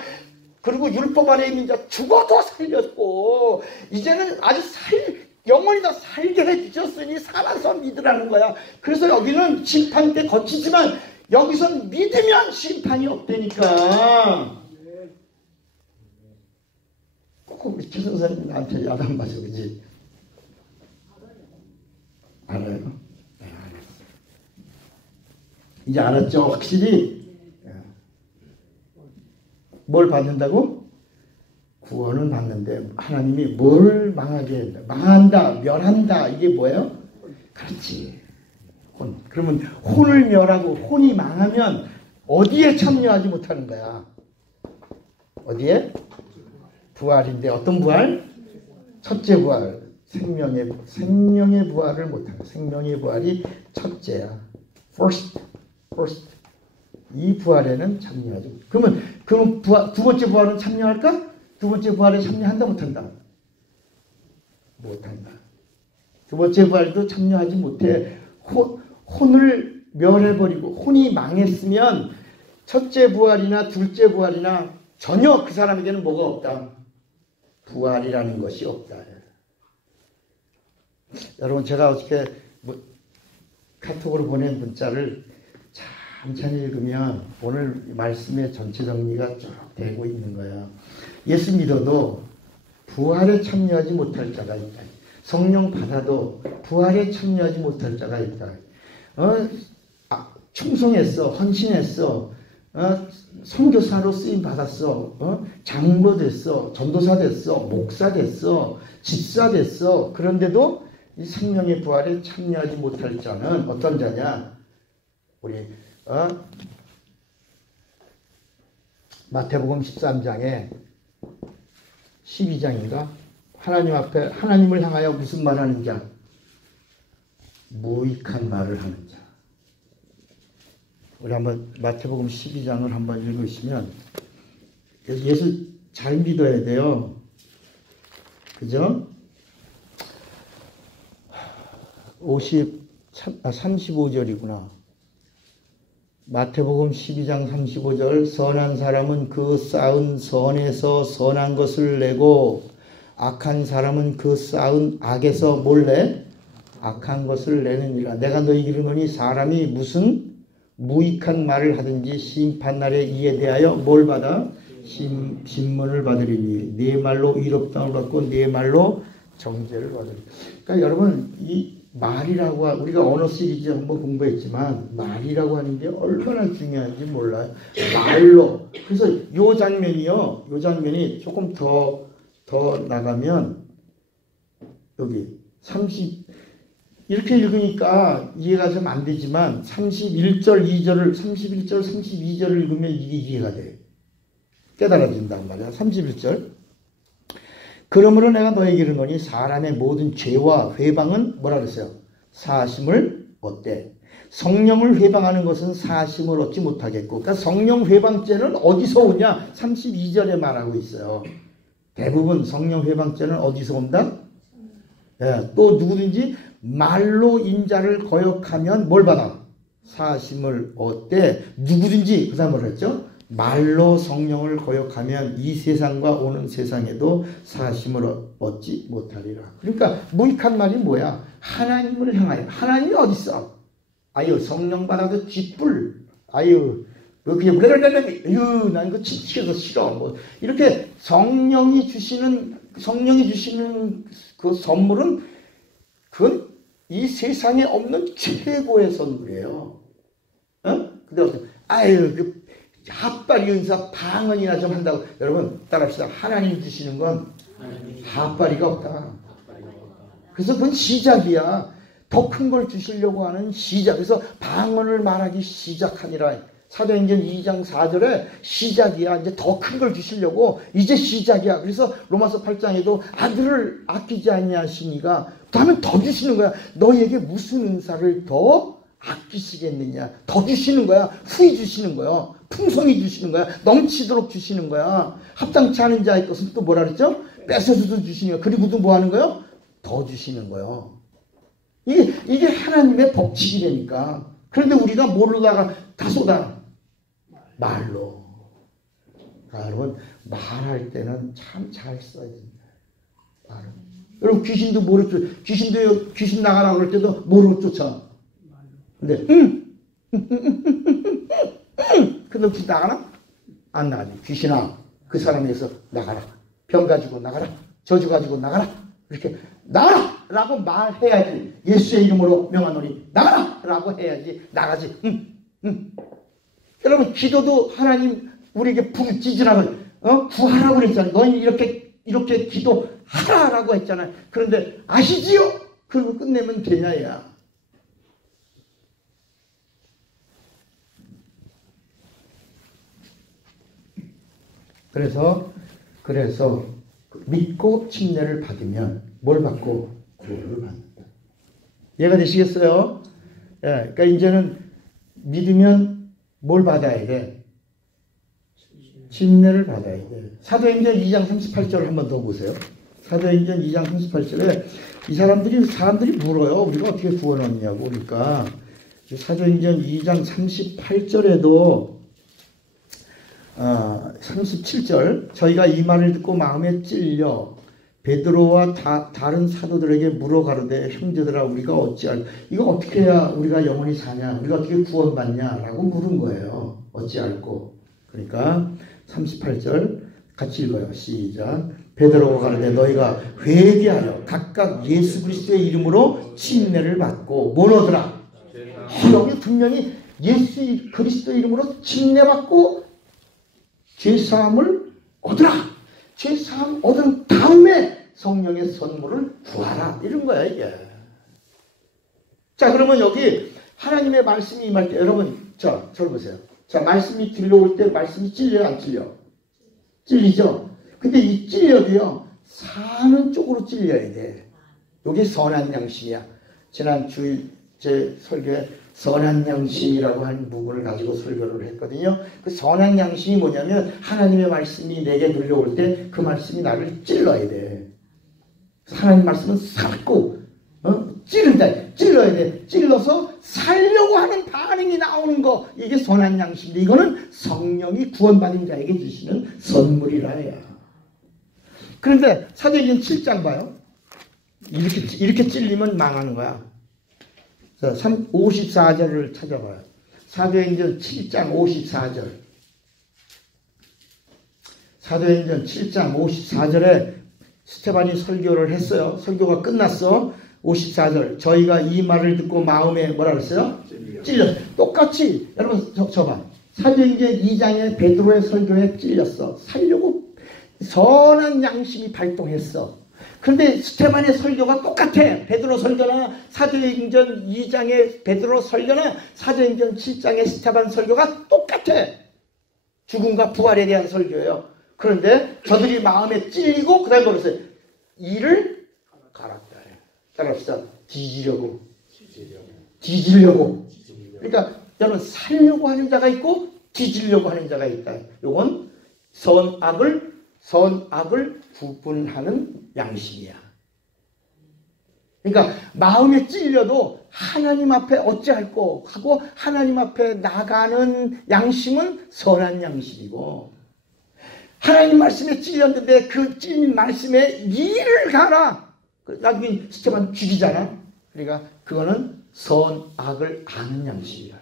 그리고 율법 아래 있는 자 죽어도 살렸고 이제는 아주 영원히 다 살게 해주셨으니 살아서 믿으라는 거야. 그래서 여기는 심판 때 거치지만 여기선 믿으면 심판이 없다니까. 꼭 우리 최선사님 나한테 야단 맞아, 그지? 알아요? 네, 알았어. 이제 알았죠? 확실히? 뭘 받는다고? 구원은 받는데 하나님이 뭘 망하게 한다? 망한다, 멸한다. 이게 뭐예요? 그렇지. 혼. 그러면 혼을 멸하고 혼이 망하면 어디에 참여하지 못하는 거야? 어디에? 부활인데 어떤 부활? 첫째 부활. 생명의 부활을 못하는. 생명의 부활이 첫째야. First. 이 부활에는 참여하지. 그러면 두 번째 부활은 참여할까? 두 번째 부활에 참여한다 못한다? 못한다. 두 번째 부활도 참여하지 못해. 혼을 멸해버리고 혼이 망했으면 첫째 부활이나 둘째 부활이나 전혀 그 사람에게는 뭐가 없다? 부활이라는 것이 없다. 여러분 제가 어떻게 카톡으로 보낸 문자를 천천히 읽으면 오늘 말씀의 전체 정리가 쭉 되고 있는 거야. 예수 믿어도 부활에 참여하지 못할 자가 있다. 성령 받아도 부활에 참여하지 못할 자가 있다. 충성했어, 헌신했어, 선교사로 쓰임 받았어, 장로 됐어, 전도사 됐어, 목사 됐어, 집사 됐어. 그런데도 이 생명의 부활에 참여하지 못할 자는 어떤 자냐? 우리 마태복음 13장에 12장인가? 하나님 앞에 하나님을 향하여 무슨 말하는 자? 무익한 말을 하는 자. 우리 한번 마태복음 12장을 한번 읽으시면 예수 잘 믿어야 돼요. 그죠? 35절이구나. 마태복음 12장 35절. 선한 사람은 그 쌓은 선에서 선한 것을 내고 악한 사람은 그 쌓은 악에서 뭘 내? 악한 것을 내느니라. 내가 너희에게 이르노니 사람이 무슨 무익한 말을 하든지 심판날에 이에 대하여 뭘 받아? 신문을 받으리니 네 말로 의롭다함을 받고 네 말로 정죄를 받으리니. 그러니까 여러분 이 말이라고 우리가 언어 시리즈 한번 공부했지만 말이라고 하는 게 얼마나 중요한지 몰라요. 말로. 그래서 요 장면이 조금 더 나가면 여기 30 이렇게 읽으니까 이해가 좀 안 되지만 31절 2절을 31절 32절을 읽으면 이게 이해가 돼. 깨달아진단 말이야. 31절. 그러므로 내가 너에게 이르노니 사람의 모든 죄와 회방은 뭐라 그랬어요? 사심을 얻되 성령을 회방하는 것은 사심을 얻지 못하겠고. 그러니까 성령 회방죄는 어디서 오냐? 32절에 말하고 있어요. 대부분 성령 회방죄는 어디서 온다? 예, 또 누구든지 말로 인자를 거역하면 뭘 받아? 사심을 얻되 누구든지 그 다음 뭐라 했죠? 말로 성령을 거역하면 이 세상과 오는 세상에도 사심을 얻지 못하리라. 그러니까 무익한 말이 뭐야? 하나님을 향하여. 하나님이 어디 있어? 아유 성령 받아도 쥐뿔. 아유 그냥 난 이거 지치해서 싫어. 뭐 이렇게 성령이 주시는 그 선물은 그건 이 세상에 없는 최고의 선물이에요. 근데 어떻게? 아유 그 핫바리 은사 방언이나 좀 한다고. 여러분 따라합시다. 하나님 주시는 건 핫바리가 없다. 그래서 그건 시작이야. 더 큰 걸 주시려고 하는 시작. 그래서 방언을 말하기 시작하니라. 사도행전 2장 4절에 시작이야. 이제 더 큰 걸 주시려고 이제 시작이야. 그래서 로마서 8장에도 아들을 아끼지 아니하시니가 다음에 더 주시는 거야. 너에게 무슨 은사를 더 아끼시겠느냐. 더 주시는 거야. 후히 주시는 거야. 풍성히 주시는 거야. 넘치도록 주시는 거야. 합당치 않은 자의 것은 또 뭐라 그랬죠? 뺏어서도 주시는 거야. 그리고도 뭐 하는 거예요? 더 주시는 거예요. 이게 하나님의 법칙이라니까. 그런데 우리가 모르다가 다 쏟아. 말로. 여러분 말할 때는 참 잘 써야 됩니다. 말은. 여러분 귀신도 뭐로 쫓아? 귀신 나가라고 그럴 때도 뭐로 쫓아? 근데 근데 귀신 나가나? 안 나가지. 귀신아 그 사람에서 나가라. 병 가지고 나가라. 저주 가지고 나가라. 이렇게 나가라! 라고 말해야지. 예수의 이름으로 명하노니 나가라! 라고 해야지. 나가지. 여러분 기도도 하나님 우리에게 부르짖으라고 구하라고 그랬잖아요. 너희 이렇게 기도하라라고 했잖아요. 그런데 아시지요? 그리고 끝내면 되냐 야. 그래서 믿고 침례를 받으면 뭘 받고? 구원을 받는다. 이해가 되시겠어요? 예, 그러니까 이제는 믿으면 뭘 받아야 돼? 침례를 받아야 돼. 사도행전 2장 38절을 한번 더 보세요. 사도행전 2장 38절에 사람들이 물어요. 우리가 어떻게 구원 얻냐고. 그러니까 사도행전 2장 38절에도 37절 저희가 이 말을 듣고 마음에 찔려 베드로와 다른 사도들에게 물어가르되 형제들아 우리가 어찌할 이거 어떻게 해야 우리가 영원히 사냐 우리가 어떻게 구원받냐 라고 물은 거예요. 어찌할꼬. 그러니까 38절 같이 읽어요. 시작. 베드로가 가르되 너희가 회개하여 각각 예수 그리스도의 이름으로 침례를 받고 뭘 얻으라? 여기 분명히 예수 그리스도 이름으로 침례받고 죄사함을 얻으라. 죄사함 얻은 다음에 성령의 선물을 구하라. 이런 거야 이게. 자, 그러면 여기 하나님의 말씀이 임할 때 여러분 저를 보세요. 자, 말씀이 들려올 때 말씀이 찔려요 안 찔려? 찔리죠. 근데 이 찔려도요 사는 쪽으로 찔려야 돼. 이게 선한 양심이야. 지난 주일 제 설교에 선한 양심이라고 하는 부분을 가지고 설교를 했거든요. 그 선한 양심이 뭐냐면 하나님의 말씀이 내게 들려올 때 그 말씀이 나를 찔러야 돼. 하나님 말씀은 살고 찔른다. 찔러야 돼. 찔러서 살려고 하는 반응이 나오는 거. 이게 선한 양심인데 이거는 성령이 구원받은 자에게 주시는 선물이라 해요. 그런데 사도행전 7장 봐요. 이렇게 찔리면 망하는 거야. 자, 54절을 찾아봐요. 사도행전 7장 54절. 사도행전 7장 54절에 스테반이 설교를 했어요. 설교가 끝났어. 54절. 저희가 이 말을 듣고 마음에 뭐라 그랬어요? 찔렸어. 똑같이 여러분 봐. 사도행전 2장에 베드로의 설교에 찔렸어. 살려고 선한 양심이 발동했어. 그런데 스테반의 설교가 똑같아. 베드로 설교나 사도행전 2장의 베드로 설교나 사도행전 7장의 스테반 설교가 똑같아. 죽음과 부활에 대한 설교예요. 그런데 저들이 마음에 찔리고 그 다음에 뭐랬어요? 이를 갈았다. 따라합시다. 뒤지려고. 그러니까 여러분 살려고 하는 자가 있고 뒤지려고 하는 자가 있다. 이건 선악을 구분하는 양심이야. 그러니까 마음에 찔려도 하나님 앞에 어찌할꼬 하고 하나님 앞에 나가는 양심은 선한 양심이고, 하나님 말씀에 찔렸는데 그 찔린 말씀에 이를 가라. 나중에 스테반 죽이잖아. 그러니까 그거는 선악을 아는 양심이야.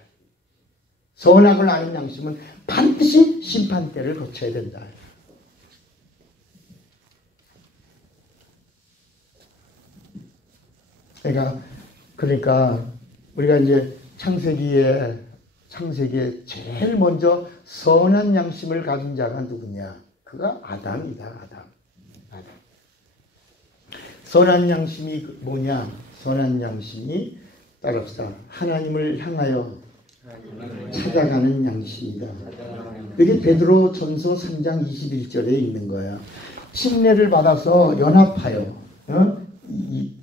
선악을 아는 양심은 반드시 심판대를 거쳐야 된다. 그러니까 우리가 이제 창세기에 제일 먼저 선한 양심을 가진 자가 누구냐? 그가 아담이다. 아담. 선한 양심이 뭐냐? 선한 양심이 따라합시다. 하나님을 향하여 찾아가는 양심이다. 이게 베드로 전서 3장 21절에 있는 거야. 침례를 받아서 연합하여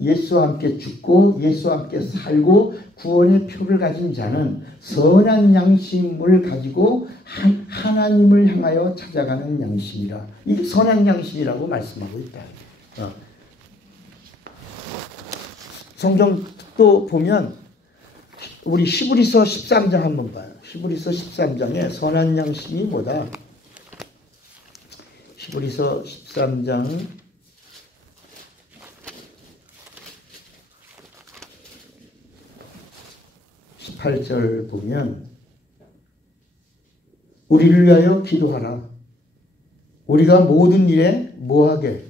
예수와 함께 죽고 예수와 함께 살고 구원의 표를 가진 자는 선한 양심을 가지고 하나님을 향하여 찾아가는 양심이라. 이게 선한 양심이라고 말씀하고 있다. 성경 또 보면 우리 히브리서 13장 한번 봐요. 히브리서 13장에 선한 양심이 뭐다? 히브리서 13장 18절 보면 우리를 위하여 기도하라. 우리가 모든 일에 뭐하게?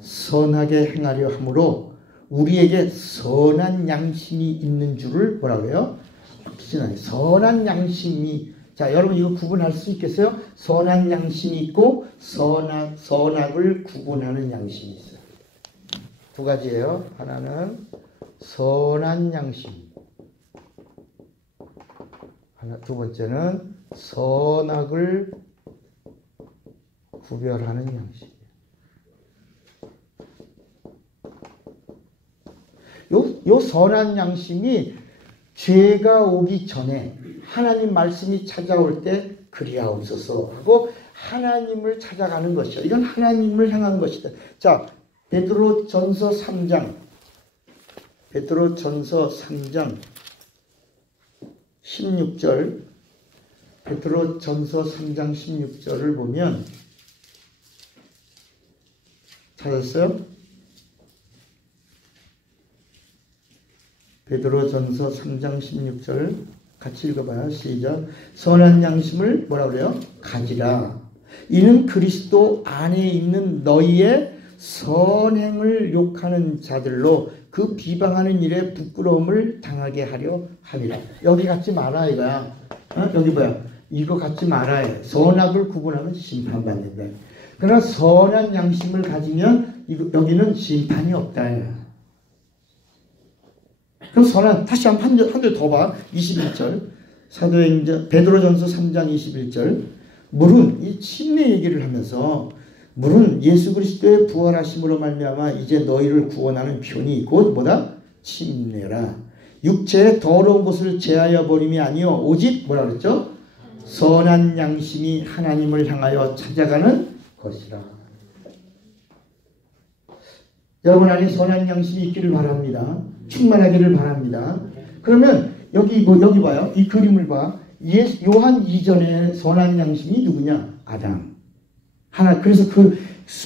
선하게 행하려 함으로 우리에게 선한 양심이 있는 줄을 뭐라고요? 확신하게. 선한 양심이, 자 여러분 이거 구분할 수 있겠어요? 선한 양심이 있고 선악을 구분하는 양심이 있어요. 두 가지예요. 하나는 선한 양심, 두 번째는 선악을 구별하는 양심. 요 선한 양심이 죄가 오기 전에 하나님 말씀이 찾아올 때 그리하옵소서 하고 하나님을 찾아가는 것이야. 이건 하나님을 향한 것이다. 자, 베드로전서 3장 16절, 베드로전서 3장 16절을 보면, 찾았어요? 베드로전서 3장 16절 같이 읽어봐요. 시작. 선한 양심을 뭐라 그래요? 가지라. 이는 그리스도 안에 있는 너희의 선행을 욕하는 자들로 그 비방하는 일에 부끄러움을 당하게 하려 함이라. 여기 갖지 마라 이거야. 여기 뭐야? 이거 갖지 말아야. 선악을 구분하면 심판받는다. 그러나 선한 양심을 가지면 여기는 심판이 없다. 그럼 선한, 다시 한 절 더 봐. 21절. 사도행전 베드로전서 3장 21절. 물은 이 침례 얘기를 하면서 물은 예수 그리스도의 부활하심으로 말미암아 이제 너희를 구원하는 편이 곧 뭐다? 침례라. 육체의 더러운 것을 제하여 버림이 아니요 오직 뭐라 그랬죠? 선한 양심이 하나님을 향하여 찾아가는 것이라. 여러분 안에 선한 양심이 있기를 바랍니다. 충만하기를 바랍니다. 그러면 여기 봐요. 이 그림을 봐. 요한 이전에 선한 양심이 누구냐? 아담. 그래서 그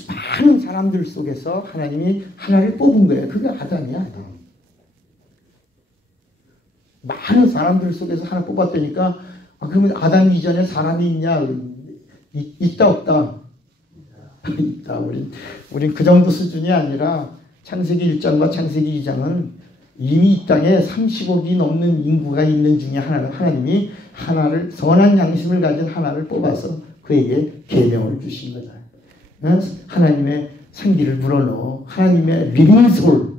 많은 사람들 속에서 하나님이 하나를 뽑은 거예요. 그게 아담이야, 아담. 많은 사람들 속에서 하나 뽑았다니까. 그러면 아담 이전에 사람이 있냐? 있다 없다? 있다. 우린 그 정도 수준이 아니라 창세기 1장과 창세기 2장은 이미 이 땅에 30억이 넘는 인구가 있는 중에 하나님이 하나를, 선한 양심을 가진 하나를 뽑아서 그에게 계명을 주신 거다. 하나님의 생기를 불어넣어 하나님의 리빙솔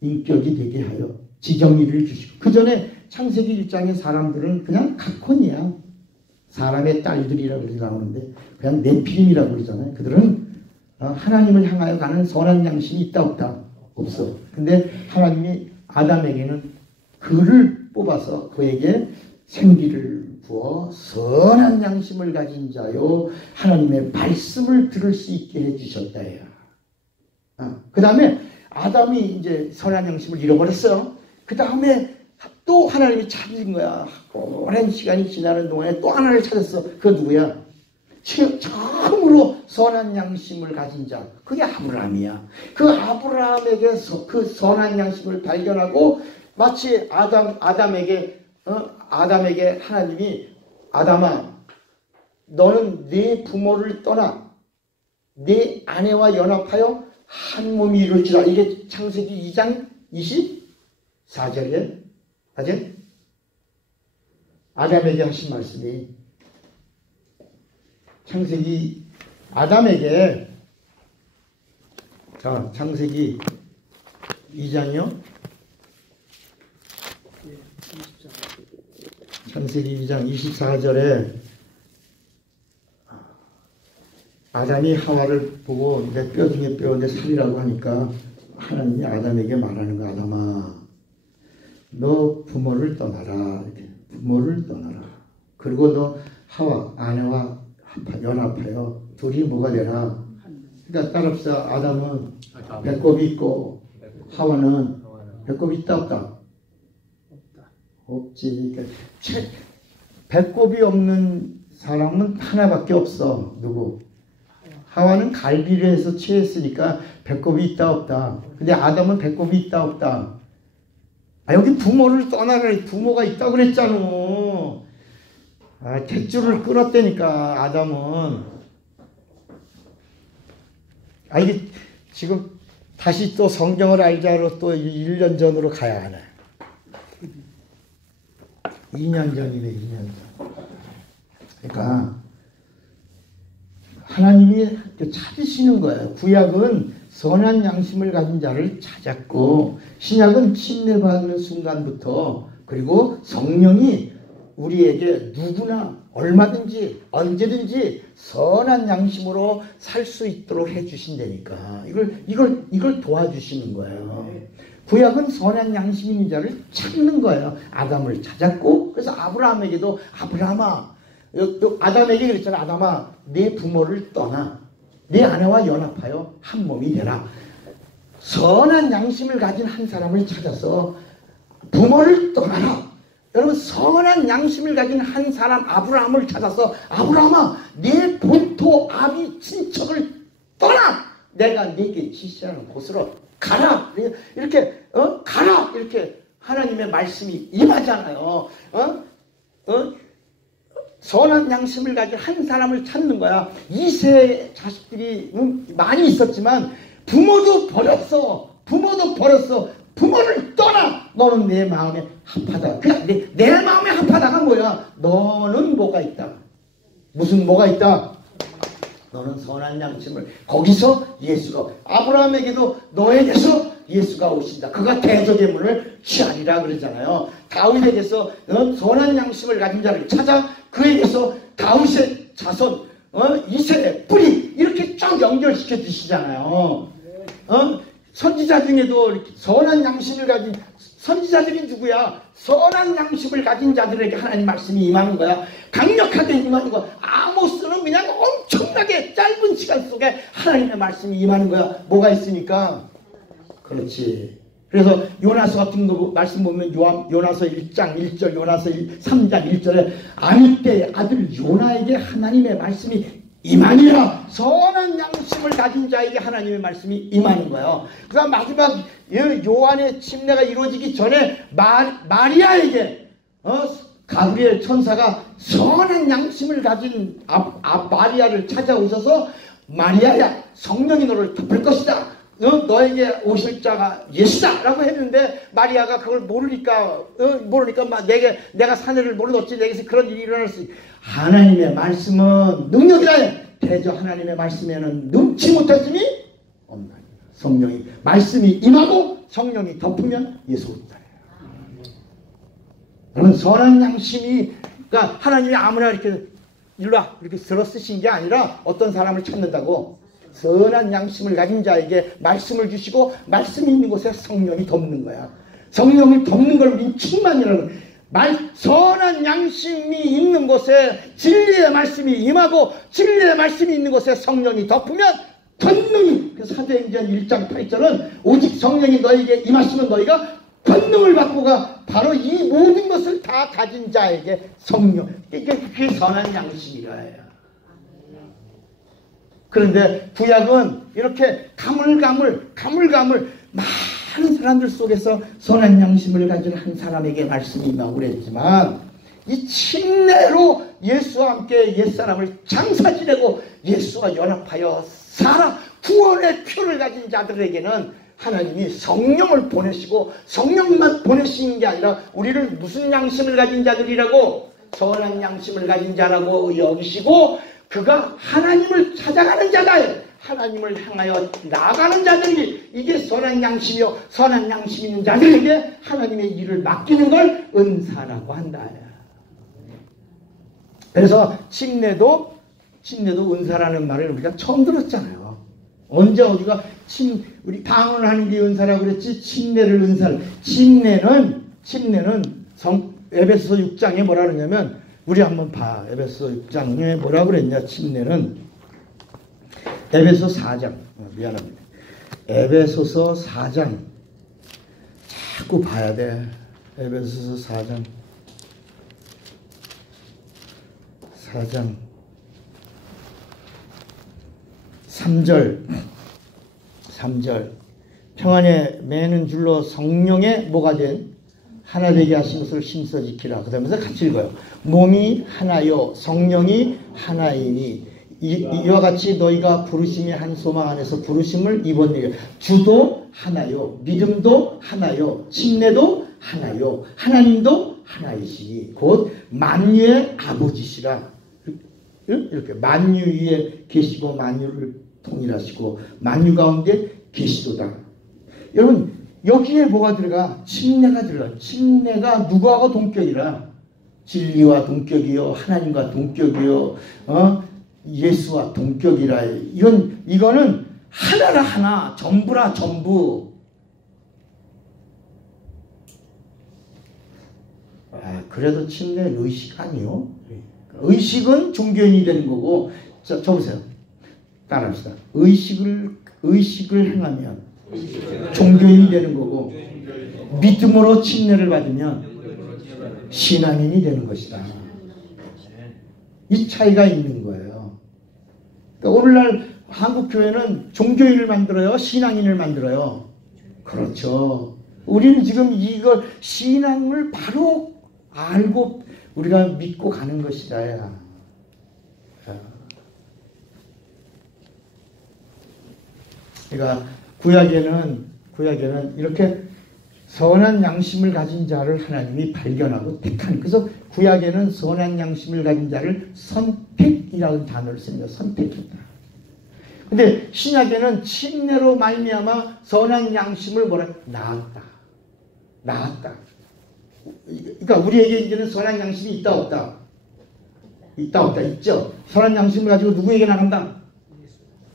인격이 되게 하여 지정의를 주시고, 그 전에 창세기 1장의 사람들은 그냥 각혼이야. 사람의 딸들이라고 나오는데 그냥 네피림이라고 그러잖아요. 그들은 하나님을 향하여 가는 선한 양심이 있다 없다? 없어. 근데 하나님이 아담에게는 그를 뽑아서 그에게 생기를 부어 선한 양심을 가진 자요 하나님의 말씀을 들을 수 있게 해주셨다. 그 다음에 아담이 이제 선한 양심을 잃어버렸어요. 그 다음에 또 하나님이 찾은 거야. 오랜 시간이 지나는 동안에 또 하나를 찾았어. 그 누구야? 처음으로 선한 양심을 가진 자, 그게 아브라함이야. 그 아브라함에게 그 선한 양심을 발견하고 마치 아담에게 하나님이 아담아, 너는 네 부모를 떠나 네 아내와 연합하여 한 몸이 이룰지라. 이게 창세기 2장 24절에 맞아요? 아담에게 하신 말씀이 창세기 아담에게, 자 창세기 2장이요. 창세기 2장 24절에 아담이 하와를 보고 내 뼈 중에 뼈, 내 살이라고 하니까 하나님이 아담에게 말하는 거야. 아담아, 너 부모를 떠나라. 이렇게. 부모를 떠나라. 그리고 너 하와 아내와 연합하여 둘이 뭐가 되라. 그러니까 따라합시다. 아담은 배꼽이 있고 하와는 배꼽이 있다 없다? 없지. 그러니까 배꼽이 없는 사람은 하나밖에 없어. 누구? 하와는 갈비를 해서 취했으니까 배꼽이 있다 없다. 근데 아담은 배꼽이 있다 없다? 여기 부모를 떠나라. 부모가 있다고 그랬잖아. 탯줄을 끊었다니까 아담은. 이게 지금 다시 또 성경을 알자로 또 1년 전으로 가야 하네. 2년 전이네. 2년 전. 그러니까 하나님이 찾으시는 거예요. 구약은 선한 양심을 가진 자를 찾았고, 신약은 침례받는 순간부터, 그리고 성령이 우리에게 누구나 얼마든지 언제든지 선한 양심으로 살 수 있도록 해주신다니까. 이걸 도와주시는 거예요. 구약은 선한 양심 있는 자를 찾는 거예요. 아담을 찾았고, 그래서 아브라함에게도 아브라함아, 아담에게 그랬잖아. 아담아, 내 부모를 떠나 내 아내와 연합하여 한 몸이 되라. 선한 양심을 가진 한 사람을 찾아서 부모를 떠나라. 여러분, 선한 양심을 가진 한 사람 아브라함을 찾아서 아브라함아, 내 본토 아비 친척을 떠나 내가 네게 지시하는 곳으로 가라. 이렇게 가라. 이렇게 하나님의 말씀이 임하잖아요. 선한 양심을 가진 한 사람을 찾는 거야. 2세 자식들이 많이 있었지만 부모도 버렸어. 부모도 버렸어. 부모를 떠나. 너는 내 마음에 합하다. 그냥 내 마음에 합하다가 뭐야? 너는 뭐가 있다. 무슨 뭐가 있다? 너는 선한 양심을. 거기서 예수가 아브라함에게도 너에게서 예수가 오신다. 그가 대적의 문을 취하리라 그러잖아요. 다윗에게서 선한 양심을 가진 자를 찾아 그에게서 다윗의 자손 이세의 뿌리 이렇게 쫙 연결시켜 주시잖아요. 선지자 중에도 선한 양심을 가진 선지자들이 누구야? 선한 양심을 가진 자들에게 하나님 말씀이 임하는 거야. 강력하게 임하는 거야. 아모스는 그냥 엄청나게 짧은 시간 속에 하나님의 말씀이 임하는 거야. 뭐가 있으니까? 그렇지. 그래서 요나서 같은 거 말씀 보면 요나서 1장 1절 요나서 3장 1절에 아미떼의 아들 요나에게 하나님의 말씀이 임하니라. 선한 양심을 가진 자에게 하나님의 말씀이 임하는 거예요. 그러니까 마지막 요한의 침례가 이루어지기 전에 마리아에게 가브리엘 천사가 선한 양심을 가진 마리아를 찾아오셔서 마리아야 성령이 너를 덮을 것이다. 너에게 오실 자가 예수다 라고 했는데 마리아가 그걸 모르니까 내가 사내를 모르겠지. 내게서 그런 일이 일어날 수 있다. 하나님의 말씀은 능력이라. 대저 하나님의 말씀에는 능치 못했으니 없나니. 성령이 말씀이 임하고 성령이 덮으면 예수 없다. 그러면 선한 양심이 그러니까 하나님이 아무나 이렇게 일로와 이렇게 들어 쓰신 게 아니라 어떤 사람을 찾는다고 선한 양심을 가진 자에게 말씀을 주시고 말씀이 있는 곳에 성령이 덮는 거야. 성령이 덮는 걸 우린 충만이라는 선한 양심이 있는 곳에 진리의 말씀이 임하고 진리의 말씀이 있는 곳에 성령이 덮으면 권능이. 그래서 사도행전 1장 8절은 오직 성령이 너에게 임하시면 너희가 권능을 받고 가. 바로 이 모든 것을 다 가진 자에게 성령. 이게 그게 선한 양심이라 해요. 그런데 구약은 이렇게 가물가물 많은 사람들 속에서 선한 양심을 가진 한 사람에게 말씀이 임하고 그랬지만 이 침례로 예수와 함께 옛사람을 장사 지내고 예수와 연합하여 살아 구원의 표를 가진 자들에게는 하나님이 성령을 보내시고 성령만 보내시는 게 아니라 우리를 무슨 양심을 가진 자들이라고? 선한 양심을 가진 자라고 여기시고 그가 하나님을 찾아가는 자다. 하나님을 향하여 나아가는 자들이 이게 선한 양심이요. 선한 양심 있는 자들에게 하나님의 일을 맡기는 걸 은사라고 한다. 그래서 침례도 은사라는 말을 우리가 처음 들었잖아요. 언제 우리가 우리 방언하는 게 은사라고 그랬지 침례를 은사를. 침례는 에베소 6장에 뭐라 그러냐면 우리 한번 봐. 에베소 6장에 뭐라 그랬냐. 침례는 에베소 4장 미안합니다. 에베소서 4장 자꾸 봐야 돼. 에베소서 4장 3절 평안에 매는 줄로 성령의 뭐가 된 하나 되게 하신 것을 힘써 지키라. 그 다음에서 같이 읽어요. 몸이 하나요 성령이 하나이니 이와 같이 너희가 부르심의 한 소망 안에서 부르심을 입었느니라. 주도 하나요 믿음도 하나요 침례도 하나요 하나님도 하나이시니 곧 만유의 아버지시라. 이렇게 만유 위에 계시고 만유를 통일하시고 만유 가운데 계시도다. 여러분 여기에 뭐가 들어가? 침례가 들어가. 침례가 누구하고 동격이라? 진리와 동격이요 하나님과 동격이요 예수와 동격이라. 이거는 하나라 하나 전부라 전부. 그래도 침례는 의식 아니요? 의식은 종교인이 되는 거고. 자, 쳐보세요. 따라합시다. 의식을 행하면 종교인이 되는 거고 믿음으로 침례를 받으면 신앙인이 되는 것이다. 이 차이가 있는 거예요. 그러니까 오늘날 한국교회는 종교인을 만들어요? 신앙인을 만들어요? 그렇죠. 우리는 지금 이걸 신앙을 바로 알고 우리가 믿고 가는 것이다. 그러니까 구약에는 이렇게 선한 양심을 가진 자를 하나님이 발견하고 택한. 그래서 구약에는 선한 양심을 가진 자를 선택이라는 단어를 씁니다. 선택했다. 근데 신약에는 침례로 말미암아 선한 양심을 낳았다. 그러니까 우리에게 이제는 선한 양심이 있다 없다? 있다 없다? 있죠. 선한 양심을 가지고 누구에게 나간다?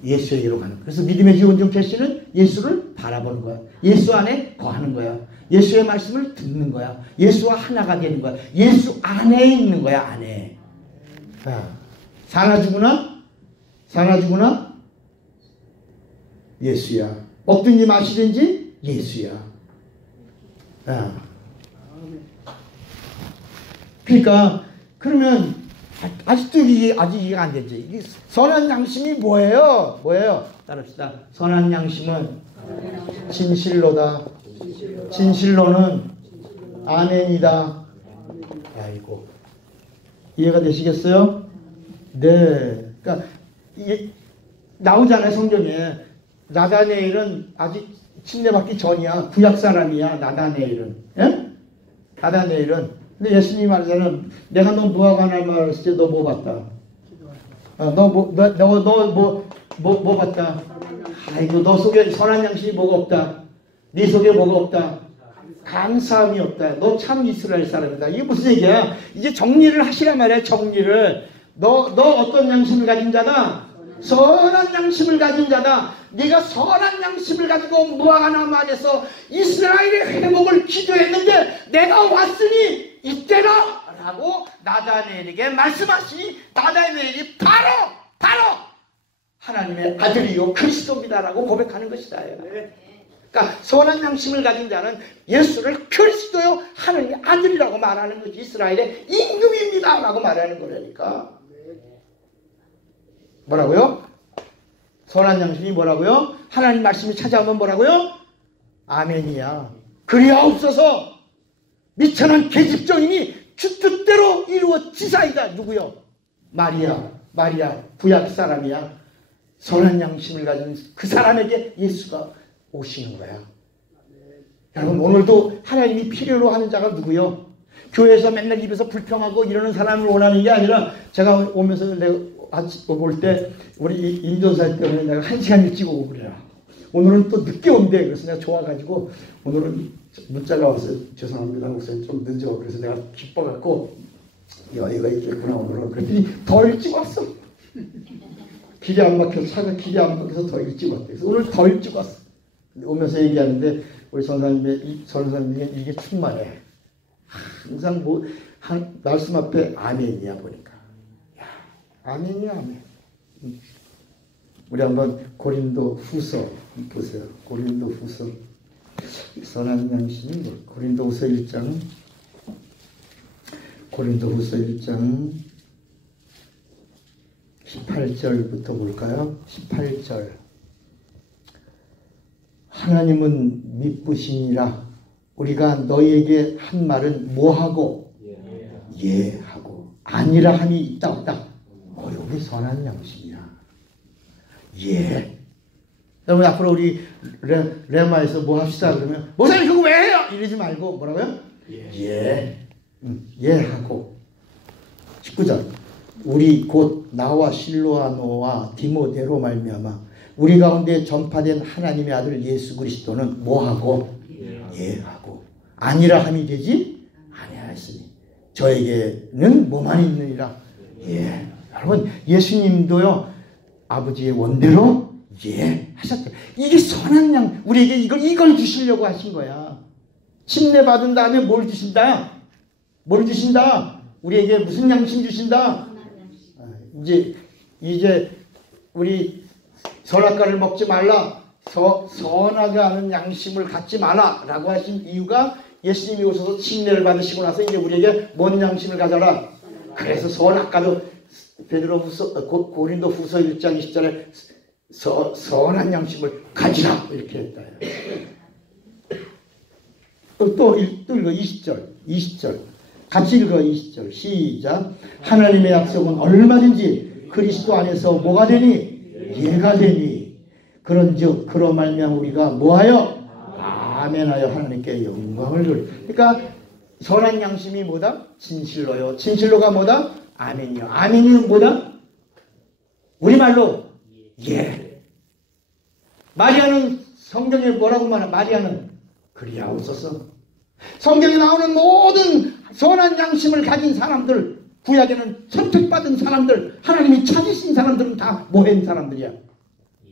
예수에게로 가는 거야. 그래서 믿음의 지원종 캐시는 예수를 바라보는 거야. 예수 안에 거하는 거야. 예수의 말씀을 듣는 거야. 예수와 하나가 되는 거야. 예수 안에 있는 거야. 안에. 사나 죽으나 예수야. 먹든지 마시든지 예수야. 그러니까 그러면 아직도 아직 이해가 안 되지. 선한 양심이 뭐예요? 따릅시다. 선한 양심은 진실로다. 진실로는 아멘이다. 아이고, 이해가 되시겠어요? 네. 그러니까 이게 나오잖아요, 성경에. 나다네엘은 아직 침례받기 전이야. 구약 사람이야, 나다네엘은. 예? 나다네엘은. 근데 예수님이 말하자면 내가 너 무화과나무 말했을 때 너 뭐 봤다? 너 뭐 봤다? 아이고, 너 속에 선한 양심이 뭐가 없다? 네 속에 뭐가 없다? 감사함이 없다. 너 참 이스라엘 사람이다. 이게 무슨 얘기야? 이제 정리를 하시란 말이야. 정리를. 너 어떤 양심을 가진 자다? 선한 양심을 가진 자다. 네가 선한 양심을 가지고 무화과나무 안에서 이스라엘의 회복을 기도했는데 내가 왔으니 이때라 라고 나다네엘에게 말씀하시니 나다네엘이 바로 하나님의 아들이요 그리스도입니다라고 고백하는 것이다. 그러니까 선한 양심을 가진 자는 예수를 그리스도요 하나님의 아들이라고 말하는 것이 이스라엘의 임금입니다 라고 말하는 거라니까. 뭐라고요? 선한 양심이 뭐라고요? 하나님 말씀이 찾아오면 뭐라고요? 아멘이야. 그리하옵소서. 미천한 계집종이니 주 뜻대로 이루어지사이다. 누구요? 마리아 구약 사람이야. 선한 양심을 가진 그 사람에게 예수가 오시는 거야. 여러분, 오늘도 하나님이 필요로 하는 자가 누구요? 교회에서 맨날 입에서 불평하고 이러는 사람을 원하는 게 아니라, 제가 오면서 내가 올 때 우리 인도사 때문에 내가 1시간 일찍 오고 그래라. 오늘은 또 늦게 온대. 그래서 내가 좋아가지고 오늘은 문자가 왔어요. 죄송합니다 목사님 좀 늦어. 그래서 내가 기뻐갖고 얘가 있겠구나 오늘은. 그랬더니 더 일찍 왔어. 길이 안 막혀서, 차가 길이 안 막혀서 더 일찍 왔대. 그래서 오늘 더 일찍 왔어. 오면서 얘기하는데 우리 전사님이 이게 충만해. 항상 말씀 앞에 아멘이야 보니까. 야, 아멘이야 아멘. 우리 한번 고린도 후서 보세요. 고린도 후서. 선한 양심이 뭐? 고린도 후서 1장 18절부터 볼까요? 18절. 하나님은 미쁘시니라. 우리가 너희에게 한 말은 뭐하고? 예하고. 아니라 함이 있다 없다? 여기 선한 양심이야. 예. 여러분, 앞으로 우리 레마에서 뭐 합시다 그러면 목사님 그거 왜 해요? 이러지 말고 뭐라고요? 예하고. 19절. 우리 곧 나와 실로아노와 디모데로 말미암아 우리 가운데 전파된 하나님의 아들 예수 그리스도는 뭐하고? 예하고. 아니라 함이 되지 아니하시니 저에게는 뭐만 있느니라. 예. 여러분, 예수님도요 아버지의 원대로 예 하셨대요. 이게 선한 양, 우리에게 이걸 주시려고 하신 거야. 침례 받은 다음에 뭘 주신다? 우리에게 무슨 양심 주신다? 이제 우리 선악과를 먹지 말라, 선하게 하는 양심을 갖지 마라 라고 하신 이유가 예수님이 오셔서 침례를 받으시고 나서 이제 우리에게 뭔 양심을 가져라. 그래서 선악과도 고린도 후서 1장 20절에 선한 양심을 가지라 이렇게 했다. 또 읽어 20절 같이 읽어. 20절 시작. 하나님의 약속은 얼마든지 그리스도 안에서 뭐가 되니? 예가 되니 그런즉 그로 말미암아 우리가 뭐하여 아멘하여 하나님께 영광을 돌. 그러니까 선한 양심이 뭐다? 진실로요. 진실로가 뭐다? 아멘이요. 아멘이 뭐다? 우리말로 예. 마리아는 성경에 뭐라고 말하나? 마리아는 그리하옵소서. 성경에 나오는 모든 선한 양심을 가진 사람들, 구약에는 선택받은 사람들, 하나님이 찾으신 사람들은 다 뭐한 사람들이야?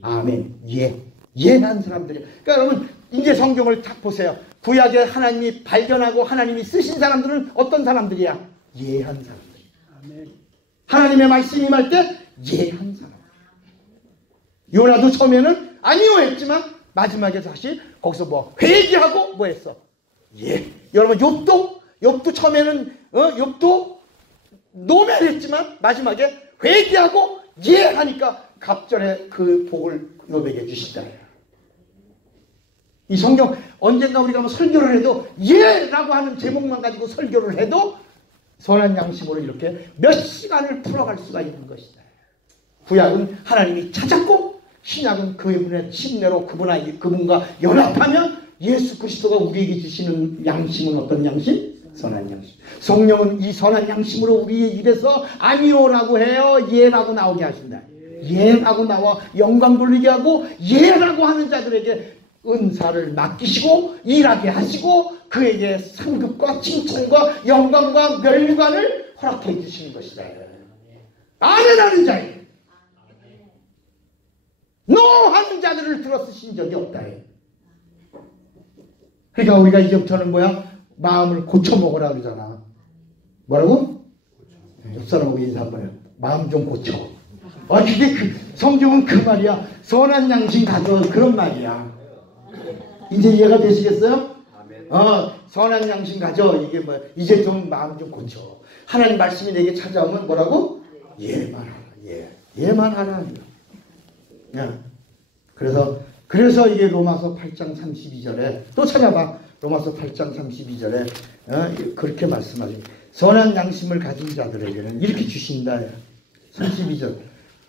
아멘. 예. 예한 사람들이야. 그러니까 여러분 이제 성경을 딱 보세요. 구약에 하나님이 발견하고 하나님이 쓰신 사람들은 어떤 사람들이야? 예한 사람들. 하나님의 말씀이 임할 때 예한 사람. 요나도 처음에는 아니요 했지만 마지막에 다시 거기서 뭐 회개하고 뭐 했어? 예. 여러분 욥도 처음에는 욥도 노멸했지만 마지막에 회개하고 예 하니까 갑절에 그 복을 욥에게 주시다. 이 성경 언젠가 우리가 뭐 설교를 해도 예라고 하는 제목만 가지고 설교를 해도 선한 양심으로 이렇게 몇 시간을 풀어갈 수가 있는 것이다. 구약은 하나님이 찾았고 신약은 그분의 침례로 그분과 연합하면 예수 그리스도가 우리에게 주시는 양심은 어떤 양심? 선한 양심. 성령은 이 선한 양심으로 우리의 입에서 아니오라고 해요. 예라고 나오게 하신다. 예라고 나와 영광 돌리게 하고 예라고 하는 자들에게 은사를 맡기시고 일하게 하시고 그에게 상급과 칭찬과 영광과 멸류관을 허락해 주시는 것이다. 아멘하는 자에게 노 하는 자들을 들어쓰신 적이 없다. 그러니까 우리가 이제부터는 뭐야? 마음을 고쳐먹으라 그러잖아. 뭐라고? 옆 사람하고 인사 한번 해요. 마음 좀 고쳐. 그게 성경은 그 말이야. 선한 양심 가져. 그런 말이야. 이제 이해가 되시겠어요? 선한 양심 가져. 이게 뭐 이제 좀 마음 좀 고쳐. 하나님 말씀이 내게 찾아오면 뭐라고? 예만 하라. 예만 하라. 그래서 이게 로마서 8장 32절에 또 찾아봐. 로마서 8장 32절에 그렇게 말씀하죠. 선한 양심을 가진 자들에게는 이렇게 주신다. 32절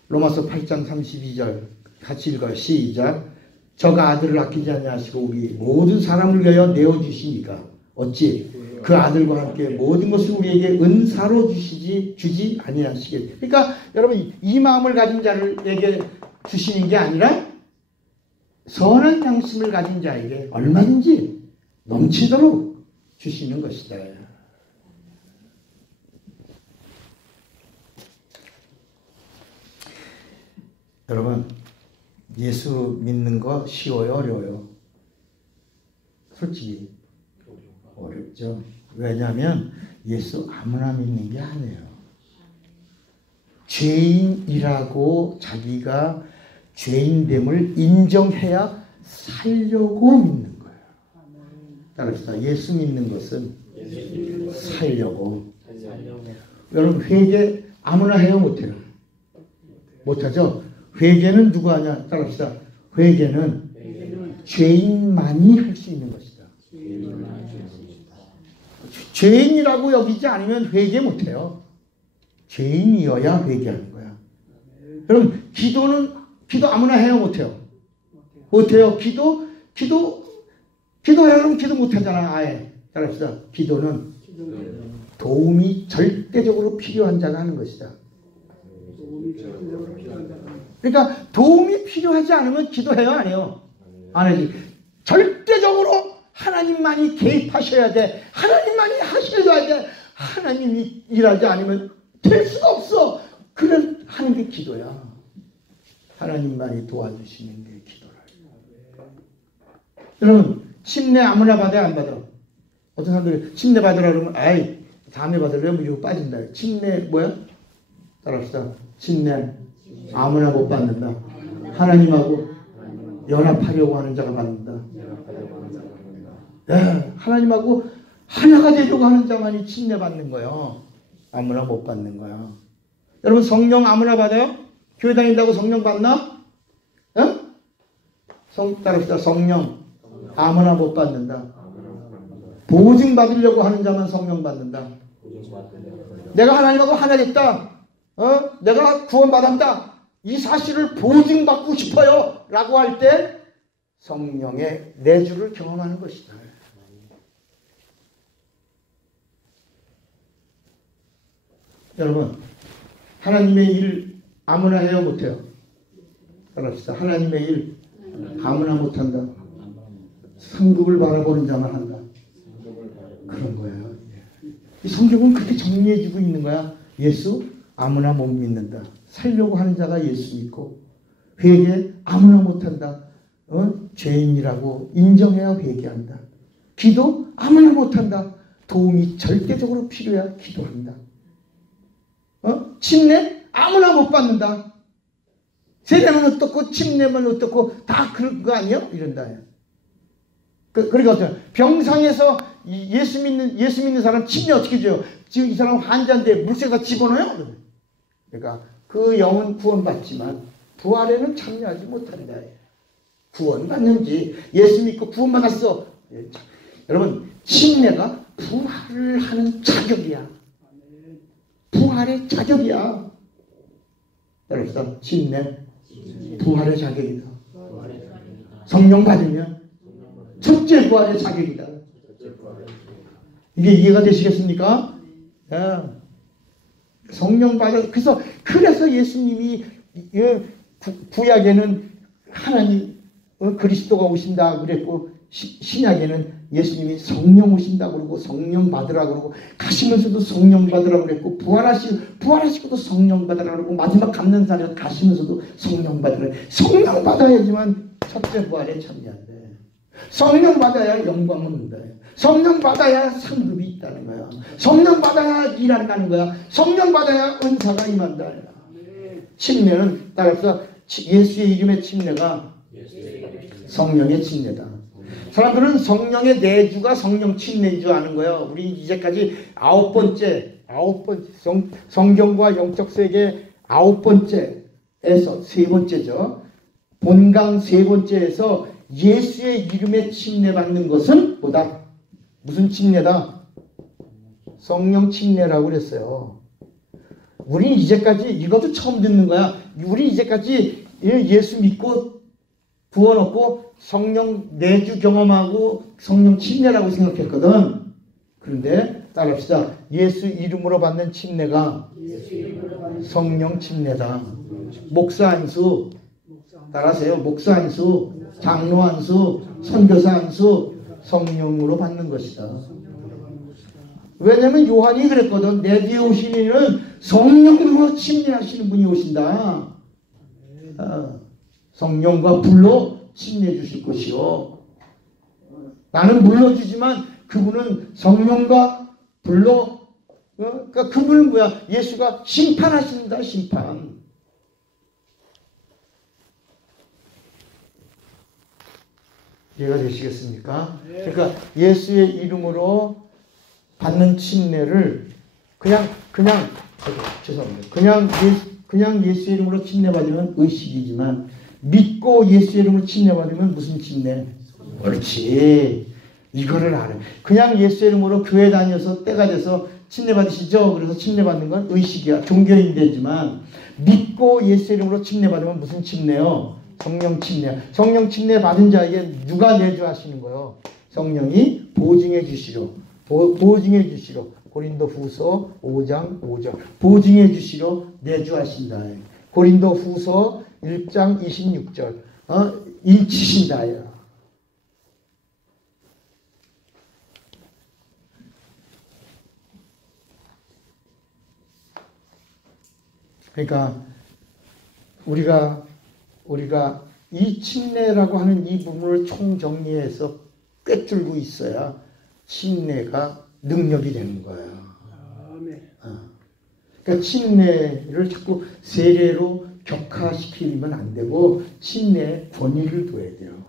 로마서 8장 32절 같이 읽어요. 시작. 저가 아들을 아끼지 아니하시고 우리 모든 사람을 위하여 내어주시니까 어찌 그 아들과 함께 모든 것을 우리에게 은사로 주지 아니하시겠. 그러니까 여러분 이 마음을 가진 자들에게 주시는 게 아니라 선한 양심을 가진 자에게 얼마든지 넘치도록 주시는 것이다. 여러분 예수 믿는 거 쉬워요? 어려워요? 솔직히 어렵죠. 왜냐하면 예수 아무나 믿는 게 아니에요. 죄인이라고 자기가 죄인됨을 인정해야 살려고 믿는 거예요. 따라합시다. 예수 믿는 것은 살려고. 여러분 회개 아무나 해요? 못해요? 못하죠? 회개는 누가 하냐? 따라합시다. 회개는 죄인만이 할 수 있는 것이다. 죄인이라고 여기지 않으면 회개 못해요. 죄인이어야 회개하는 거야. 여러분 기도 아무나 해요? 못해요? 못해요. 기도하려면 기도 못하잖아. 아예. 따라합시다. 기도는 도움이 절대적으로 필요한 자가 하는 것이다. 그러니까 도움이 필요하지 않으면 기도해요? 안 해요? 안 하지. 절대적으로 하나님만이 개입하셔야 돼. 하나님만이 하셔야 돼. 하나님이 일하지 않으면 될 수가 없어. 그래 하는 게 기도야. 하나님만이 도와주시는 게 기도라. 여러분 침례 아무나 받아야 안 받아? 어떤 사람들이 침례 받으라 그러면 아이 다음에 받으려면 이거 빠진다. 침례 뭐야? 따라합시다. 침례 아무나 못 받는다. 하나님하고 연합하려고 하는 자가 받는다. 하나님하고 하나가 되려고 하는 자만이 침례 받는 거예요. 아무나 못 받는 거야. 여러분 성령 아무나 받아요? 교회 다닌다고 성령 받나? 따라합시다. 성령 아무나 못 받는다. 보증 받으려고 하는 자만 성령 받는다. 내가 하나님하고 하나 됐다. 내가 구원 받았다. 이 사실을 보증받고 싶어요 라고 할 때 성령의 내주를 경험하는 것이다. 여러분, 하나님의 일 아무나 해요, 못해요? 따라합시다. 하나님의 일 아무나 못한다. 성급을 바라보는 자만 한다. 그런 거예요. 이 성경은 그렇게 정리해주고 있는 거야. 예수 아무나 못 믿는다. 살려고 하는 자가 예수 믿고, 회개 아무나 못한다. 죄인이라고 인정해야 회개한다. 기도 아무나 못한다. 도움이 절대적으로 필요해야 기도한다. 침례 아무나 못 받는다. 세례만 어떻고 침례만 어떻고 다 그런 거 아니에요? 이런다. 그러니까 병상에서 예수 믿는 사람 침례 어떻게 줘요? 지금 이 사람 환자인데 물새가 집어넣어요? 그러니까 그 영은 구원받지만 부활에는 참여하지 못한다. 구원받는지 예수 믿고 구원받았어. 여러분, 침례가 부활을 하는 자격이야. 부활의 자격이야. 따라서 침례 부활의 자격이다. 성령 받으면 첫째 부활의 자격이다. 이게 이해가 되시겠습니까? 성령 받아. 그래서 예수님이 구약에는 하나님 그리스도가 오신다 그랬고, 신약에는 예수님이 성령 오신다 그러고 성령 받으라 그러고, 가시면서도 성령 받으라 그랬고, 부활하시고도 성령 받으라 그러고, 마지막 감난살에 가시면서도 성령 받으라. 성령 받아야지만 첫째 부활에 참여한대. 성령 받아야 영광을 얻는다. 성령 받아야 상급이 있다는 거야. 성령 받아야 일한다는 거야. 성령 받아야 은사가 임한다. 침례는 따라서 예수의 이름의 침례가 성령의 침례다. 사람들은 성령의 내주가 성령 침례인 줄 아는 거예요. 우리 이제까지 아홉 번째 성경과 영적 세계 아홉 번째에서 세 번째죠. 본강 세 번째에서 예수의 이름에 침례 받는 것은 뭐다? 무슨 침례다? 성령 침례라고 그랬어요. 우리 이제까지 이것도 처음 듣는 거야. 우리 이제까지 예수 믿고 구원 얻고 성령 내주 경험하고 성령 침례라고 생각했거든. 그런데 따라합시다. 예수 이름으로 받는 침례가 성령 침례다. 목사 안수 따라하세요. 목사 안수, 장로 안수, 선교사 안수 성령으로 받는 것이다. 왜냐면 요한이 그랬거든. 내 뒤에 오신 이는 성령으로 침례하시는 분이 오신다. 성령과 불로 침례해 주실 것이요. 나는 물러주지만 그분은 성령과 불로, 그러니까 그분은 뭐야? 예수가 심판하신다. 심판. 이해가 되시겠습니까? 그러니까 예수의 이름으로 받는 침례를 그냥 예수의 이름으로 침례 받으면 의식이지만, 믿고 예수의 이름으로 침례 받으면 무슨 침례? 그렇지. 이거를 알아. 그냥 예수의 이름으로 교회 다녀서 때가 돼서 침례 받으시죠? 그래서 침례 받는 건 의식이야. 종교인되지만, 믿고 예수의 이름으로 침례 받으면 무슨 침례요? 성령 침례. 성령 침례 받은 자에게 누가 내주하시는 거예요? 성령이 보증해 주시로. 보증해 주시로. 고린도 후서 5장 5절. 보증해 주시로 내주하신다. 고린도 후서 1장 26절. 일치신다. 그러니까 우리가 이 침례라고 하는 이 부분을 총정리해서 꿰뚫고 있어야 침례가 능력이 되는 거예요. 그러니까 침례를 자꾸 세례로 격화시키면 안 되고 침례에 권위를 둬야 돼요.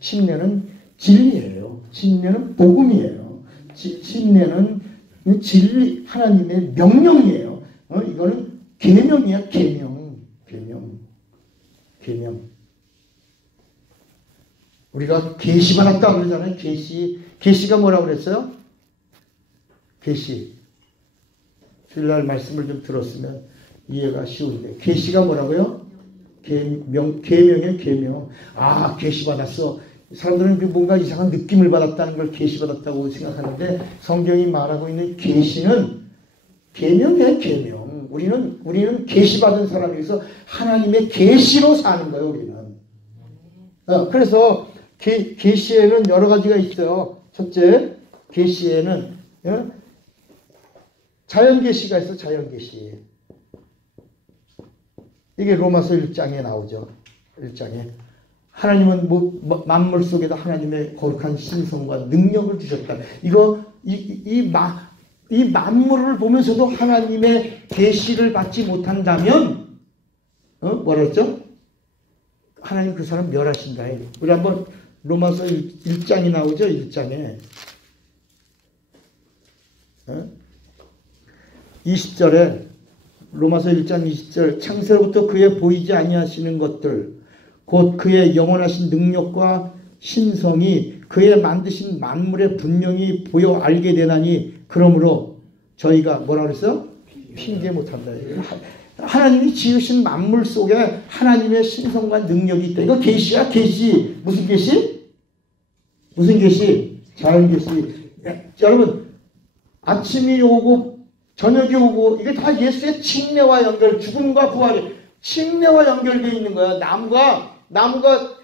침례는 진리예요. 침례는 복음이에요. 침례는 진리, 하나님의 명령이에요. 이거는 계명이야. 계명. 우리가 계시 받았다 그러잖아요. 계시가 뭐라고 그랬어요? 계시. 주일날 말씀을 좀 들었으면 이해가 쉬운데, 계시가 뭐라고요? 계명이에요, 계명. 아, 계시받았어. 사람들은 뭔가 이상한 느낌을 받았다는 걸 계시받았다고 생각하는데 성경이 말하고 있는 계시는 계명이에요, 계명. 우리는 계시받은 사람이어서 하나님의 계시로 사는 거예요, 우리는. 그래서 계시에는 여러 가지가 있어요. 첫째, 계시에는 자연계시가 있어, 자연계시. 이게 로마서 1장에 나오죠. 1장에. 하나님은 만물 속에도 하나님의 거룩한 신성과 능력을 주셨다. 이 만물을 보면서도 하나님의 계시를 받지 못한다면, 뭐라 했죠? 하나님 그 사람 멸하신다. 우리 한번 로마서 1장이 나오죠. 1장에. 20절에 로마서 1장 20절 창세로부터 그의 보이지 아니하시는 것들 곧 그의 영원하신 능력과 신성이 그의 만드신 만물에 분명히 보여 알게 되나니 그러므로 저희가 뭐라 그랬어요? 핑계 못한다. 하나님이 지으신 만물 속에 하나님의 신성과 능력이 있다. 이거 계시야, 계시. 무슨 계시? 무슨 계시? 자연계시. 여러분, 아침이 오고 저녁이 오고 이게 다 예수의 침례와 연결, 죽음과 부활이 침례와 연결되어 있는 거야. 나무가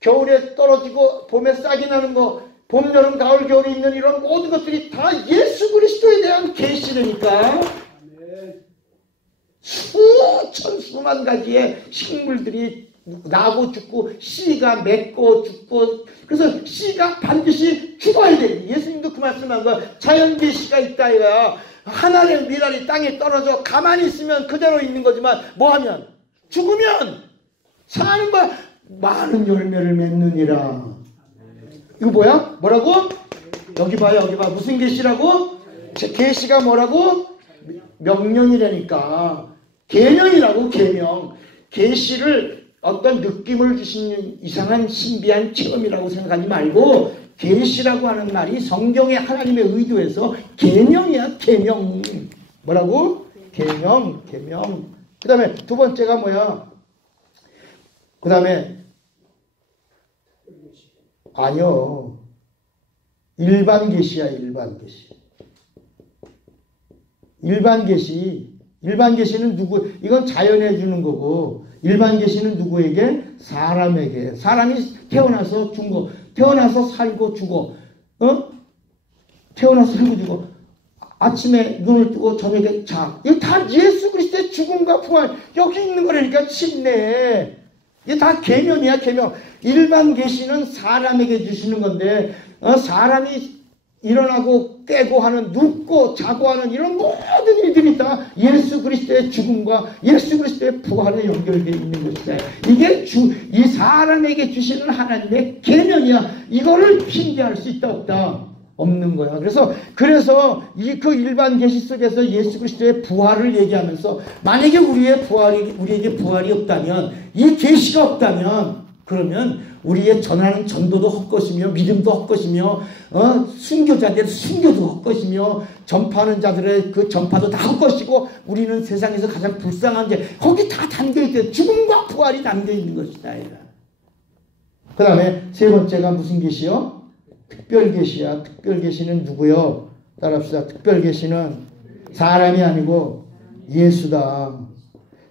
겨울에 떨어지고 봄에 싹이 나는 거, 봄, 여름, 가을, 겨울에 있는 이런 모든 것들이 다 예수 그리스도에 대한 계시라니까. 수만 가지의 식물들이 나고 죽고 씨가 맺고 죽고 그래서 씨가 반드시 죽어야 돼. 예수님도 그 말씀한 거야. 자연계시가 있다 이거야. 하나의 미랄이 땅에 떨어져 가만히 있으면 그대로 있는 거지만 뭐하면 죽으면 사는 거야. 많은 열매를 맺느니라. 이거 뭐야? 뭐라고? 여기 봐요. 여기 봐. 무슨 계시라고? 계시가 뭐라고? 명령이라니까. 계명이라고. 계명. 계시를 어떤 느낌을 주시는 이상한 신비한 체험이라고 생각하지 말고 계시라고 하는 말이 성경의 하나님의 의도에서 계명이야. 계명. 뭐라고? 계명. 그 다음에 두 번째가 뭐야? 그 다음에 아니요. 일반 계시야. 일반 계시는 누구? 이건 자연에 주는 거고 일반 계시는 누구에게? 사람에게. 사람이 태어나서 죽고 태어나서 살고 죽어. 태어나서 살고 죽어. 아침에 눈을 뜨고 저녁에 자. 이거 다 예수 그리스도의 죽음과 부활 여기 있는 거라니까. 침례. 이게 다 계명이야. 계명. 일반 계시는 사람에게 주시는 건데 사람이 일어나고 깨고 하는 눕고 자고 하는 이런 모든 일들이 다 예수 그리스도의 죽음과 예수 그리스도의 부활에 연결되어 있는 것이다. 이게 이 사람에게 주시는 하나님의 계명이야. 이거를 핑계할 수 있다 없다? 없는 거야. 그래서 그 일반 계시 속에서 예수 그리스도의 부활을 얘기하면서 만약에 우리에게 부활이 없다면 이 계시가 없다면 그러면 우리의 전하는 전도도 헛것이며 믿음도 헛것이며 순교자들의 순교도 헛것이며 전파하는 자들의 그 전파도 다 헛것이고 우리는 세상에서 가장 불쌍한 게 거기 다 담겨있대. 죽음과 부활이 담겨있는 것이다. 그 다음에 세 번째가 무슨 계시요? 특별계시야. 특별계시는 누구요? 따라합시다. 특별계시는 사람이 아니고 예수다.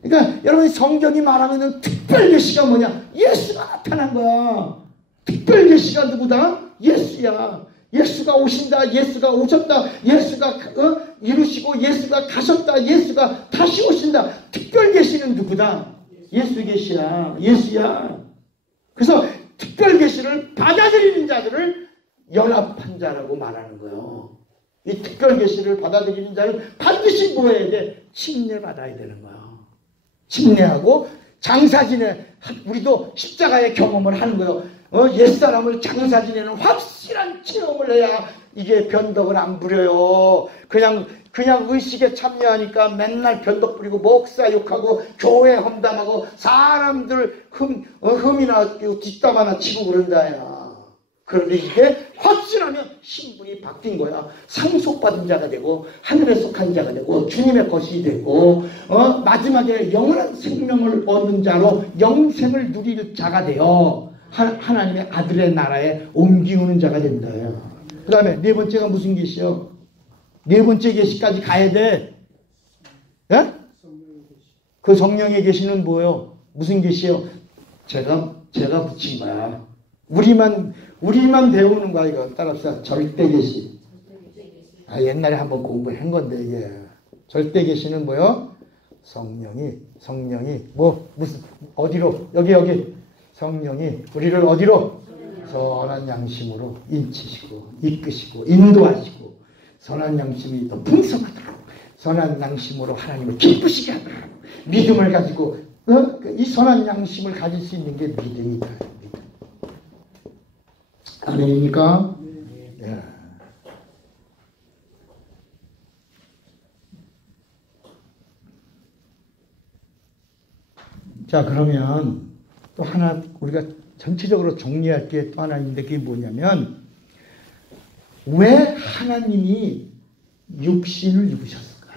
그러니까 여러분 성경이 말하고 있는 특별계시가 뭐냐? 예수가 나타난 거야. 특별계시가 누구다? 예수야. 예수가 오신다. 예수가 오셨다. 예수가 이루시고 예수가 가셨다. 예수가 다시 오신다. 특별계시는 누구다? 예수 계시야. 예수야. 그래서 특별계시를 받아들이는 자들을 연합한 자라고 말하는 거예요. 이 특별계시를 받아들이는 자는 반드시 뭐 해야 돼? 침례받아야 되는 거야. 침례하고 장사 지내. 우리도 십자가의 경험을 하는 거예요. 옛사람을 장사 지내는 확실한 체험을 해야 이게 변덕을 안 부려요. 그냥 의식에 참여하니까 맨날 변덕 부리고 목사 욕하고 교회 험담하고 사람들 흠이나 뒷담 하나 치고 그런다야. 그런데 이게 확신하면 신분이 바뀐 거야. 상속받은 자가 되고 하늘에 속한 자가 되고 주님의 것이 되고 마지막에 영원한 생명을 얻는 자로 영생을 누릴 자가 되어 하나님의 아들의 나라에 옮기우는 자가 된다. 그 다음에 네 번째가 무슨 계시요? 네 번째 계시까지 가야 돼. 예? 그 성령의 계시는 뭐예요? 무슨 계시요? 제가 붙인 거야. 우리만 배우는 거야. 이거 따라합시다. 절대 계시. 옛날에 한번 공부한 건데 이게 절대 계시는 뭐요? 성령이 무슨 어디로 여기 성령이 우리를 어디로 선한 양심으로 인치시고 이끄시고 인도하시고 선한 양심이 더 풍성하도록 선한 양심으로 하나님을 기쁘시게 하도록 믿음을 가지고 이 선한 양심을 가질 수 있는 게 믿음이다. 믿음. 아멘입니까? 네. 자, 그러면 또 하나 우리가 전체적으로 정리할 게 또 하나 있는데 그게 뭐냐면 왜 하나님이 육신을 입으셨을까?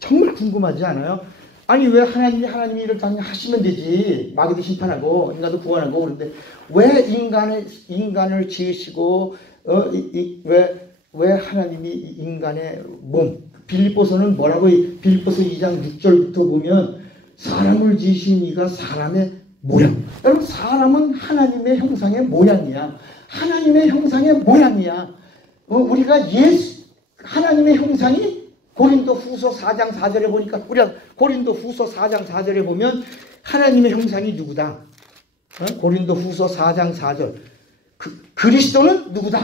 정말 궁금하지 않아요? 아니 왜 하나님이 이렇게 하시면 되지. 마귀도 심판하고 인간도 구원하고 그런데 왜 인간을 지으시고 왜 하나님이 인간의 몸 빌립보서는 뭐라고 빌립보서 2장 6절부터 보면 사람을 지으신 이가 사람의 모양. 여러분 사람은 하나님의 형상의 모양이야. 하나님의 형상의 모양이야. 우리가 하나님의 형상이 고린도후서 4장 4절에 보니까 우리가 고린도후서 4장 4절에 보면 하나님의 형상이 누구다? 고린도후서 4장 4절 그리스도는 누구다?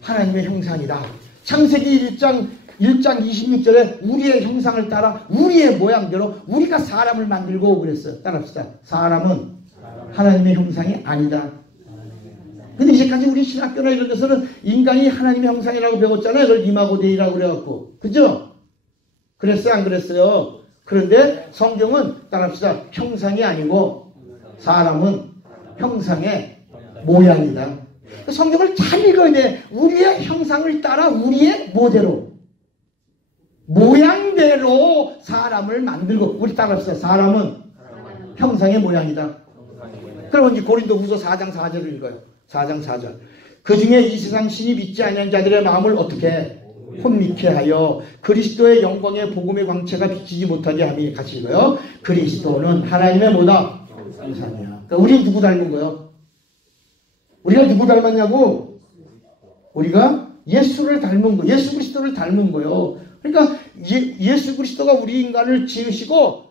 하나님의 형상이다. 창세기 1장 26절에 우리의 형상을 따라 우리의 모양대로 우리가 사람을 만들고 그랬어요. 따라합시다. 사람은 하나님의 형상이 아니다. 근데 이제까지 우리 신학교나 이런 데서는 인간이 하나님의 형상이라고 배웠잖아요. 그걸 이마고데이라고 그래갖고. 그죠? 그랬어요? 안 그랬어요? 그런데 성경은 따라합시다. 형상이 아니고 사람은 형상의 모양이다. 성경을 잘 읽어야 돼. 우리의 형상을 따라 우리의 모양대로 사람을 만들고 우리 따라합시다. 사람은 형상의 모양이다. 그러면 이제 고린도후서 4장 4절을 읽어요. 4장 4절. 그 중에 이 세상 신이 믿지 아니하는 자들의 마음을 어떻게 혼미케 하여 그리스도의 영광의 복음의 광채가 비치지 못하게 함이 같이 읽어요. 그리스도는 하나님의 뭐다? 형상이야. 그러니까 우리 누구 닮은 거예요? 우리가 누구 닮았냐고? 우리가 예수를 닮은 거예요. 예수 그리스도를 닮은 거예요. 그러니까 예수 그리스도가 우리 인간을 지으시고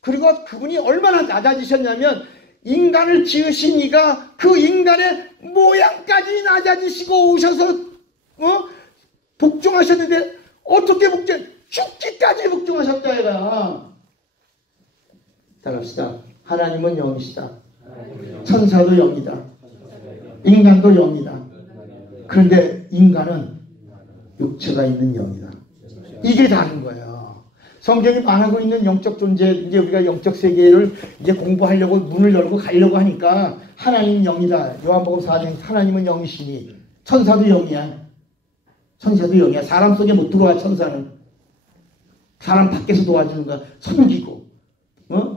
그리고 그분이 얼마나 낮아지셨냐면 인간을 지으신 이가 그 인간의 모양까지 낮아지시고 오셔서 복종하셨는데 어떻게 죽기까지 복종하셨다 이거야. 따라합시다. 하나님은 영이시다. 천사도 영이다. 인간도 영이다. 그런데 인간은 육체가 있는 영이다. 이게 다른 거예요. 성경이 말하고 있는 영적 존재, 이제 우리가 영적 세계를 이제 공부하려고 문을 열고 가려고 하니까 하나님 영이다. 요한복음 4장 하나님은 영이시니 천사도 영이야. 천사도 영이야. 사람 속에 못 들어와 천사는. 사람 밖에서 도와주는 거야. 섬기고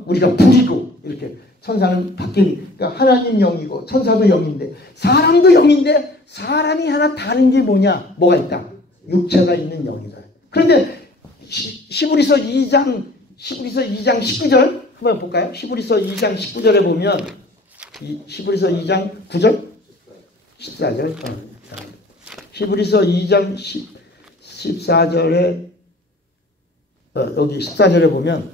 우리가 부리고 이렇게. 천사는 밖에 그러니까 하나님 영이고 천사도 영인데 사람도 영인데 사람이 하나 다른 게 뭐가 있다. 육체가 있는 영이다. 그런데 히브리서 2장 19절 한번 볼까요? 히브리서 2장 19절에 보면 히브리서 2장 9절 14절 히브리서 2장 14절에 여기 14절에 보면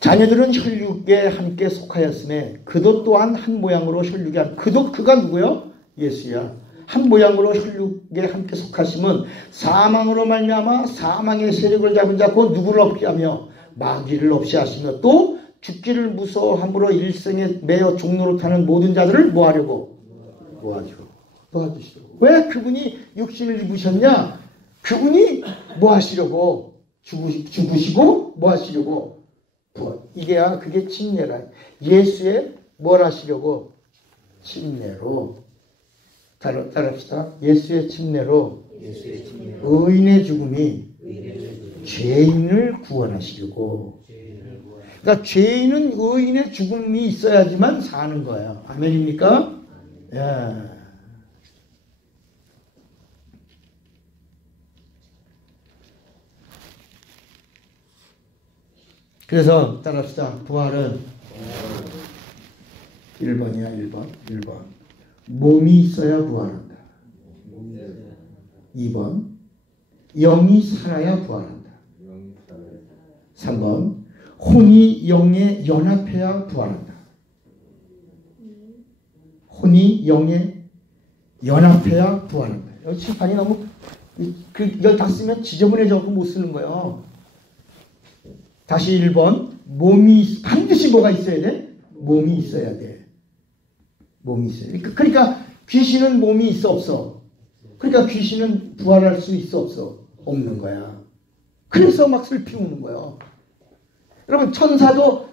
자녀들은 혈육에 함께 속하였음에 그도 또한 한 모양으로 혈육에 그가 누구요? 예수야. 한 모양으로 혈육에 함께 속하심은 사망으로 말미암아 사망의 세력을 잡은 자 곧 누구를 없게 하며 마귀를 없이 하시며 또 죽기를 무서워함으로 일생에 매어 종로로 타는 모든 자들을 뭐하려고? 도와주시려고. 왜 그분이 육신을 입으셨냐? 그분이 뭐 하시려고? 죽으시고 뭐 하시려고? 그게 침례라. 예수의 뭘 하시려고? 침례로. 따라합시다. 예수의 침례로 의인의 죽음이 죄인을 구원하시려고. 그러니까 죄인은 의인의 죽음이 있어야지만 사는 거예요. 아멘입니까? 예. 그래서 따라합시다. 부활은 1번이야. 1번. 몸이 있어야 부활한다. 2번. 영이 살아야 부활한다. 3번. 혼이 영에 연합해야 부활한다. 혼이 영에 연합해야 부활한다. 여기 칠판이 너무 여기 다 쓰면 지저분해져서 못 쓰는 거예요. 다시 1번. 몸이 반드시 뭐가 있어야 돼? 몸이 있어야 돼. 몸이 있어야 돼. 그러니까 귀신은 몸이 있어 없어? 그러니까 귀신은 부활할 수 있어 없어? 없는 거야. 그래서 막 슬피 우는 거예요. 여러분 천사도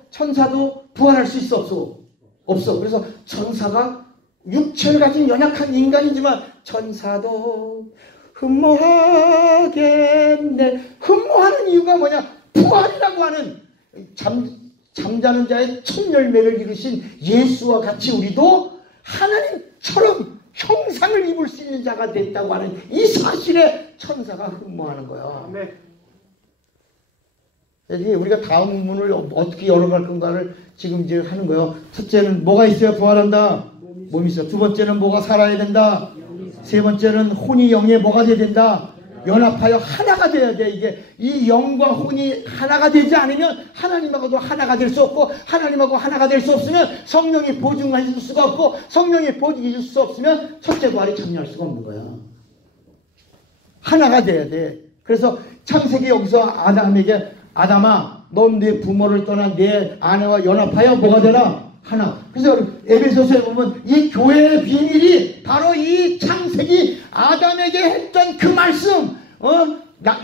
부활할 수 있어 없어? 없어. 그래서 천사가 육체를 가진 연약한 인간이지만 천사도 흠모하겠네. 흠모하는 이유가 뭐냐? 부활이라고 하는 잠자는 자의 첫 열매를 이루신 예수와 같이 우리도 하나님처럼 형상을 입을 수 있는 자가 됐다고 하는 이 사실에 천사가 흠모하는 거예요. 여기 우리가 다음 문을 어떻게 열어갈 건가를 지금 이제 하는 거예요. 첫째는 뭐가 있어야 부활한다? 몸이 있어요. 두 번째는 뭐가 살아야 된다? 세 번째는 혼이 영에 뭐가 돼야 된다? 연합하여 하나가 돼야 돼. 이게 이 영과 혼이 하나가 되지 않으면 하나님하고도 하나가 될 수 없고, 하나님하고 하나가 될 수 없으면 성령이 보증해 수가 없고, 성령이 보증해 줄 수 없으면 첫째 부활이 참여할 수가 없는 거야. 하나가 돼야 돼. 그래서 창세기 여기서 아담에게 아담아, 넌 네 부모를 떠나 내 아내와 연합하여 뭐가 되라? 하나. 그래서 에베소서에 보면 이 교회의 비밀이 바로 이 창세기 아담에게 했던 그 말씀,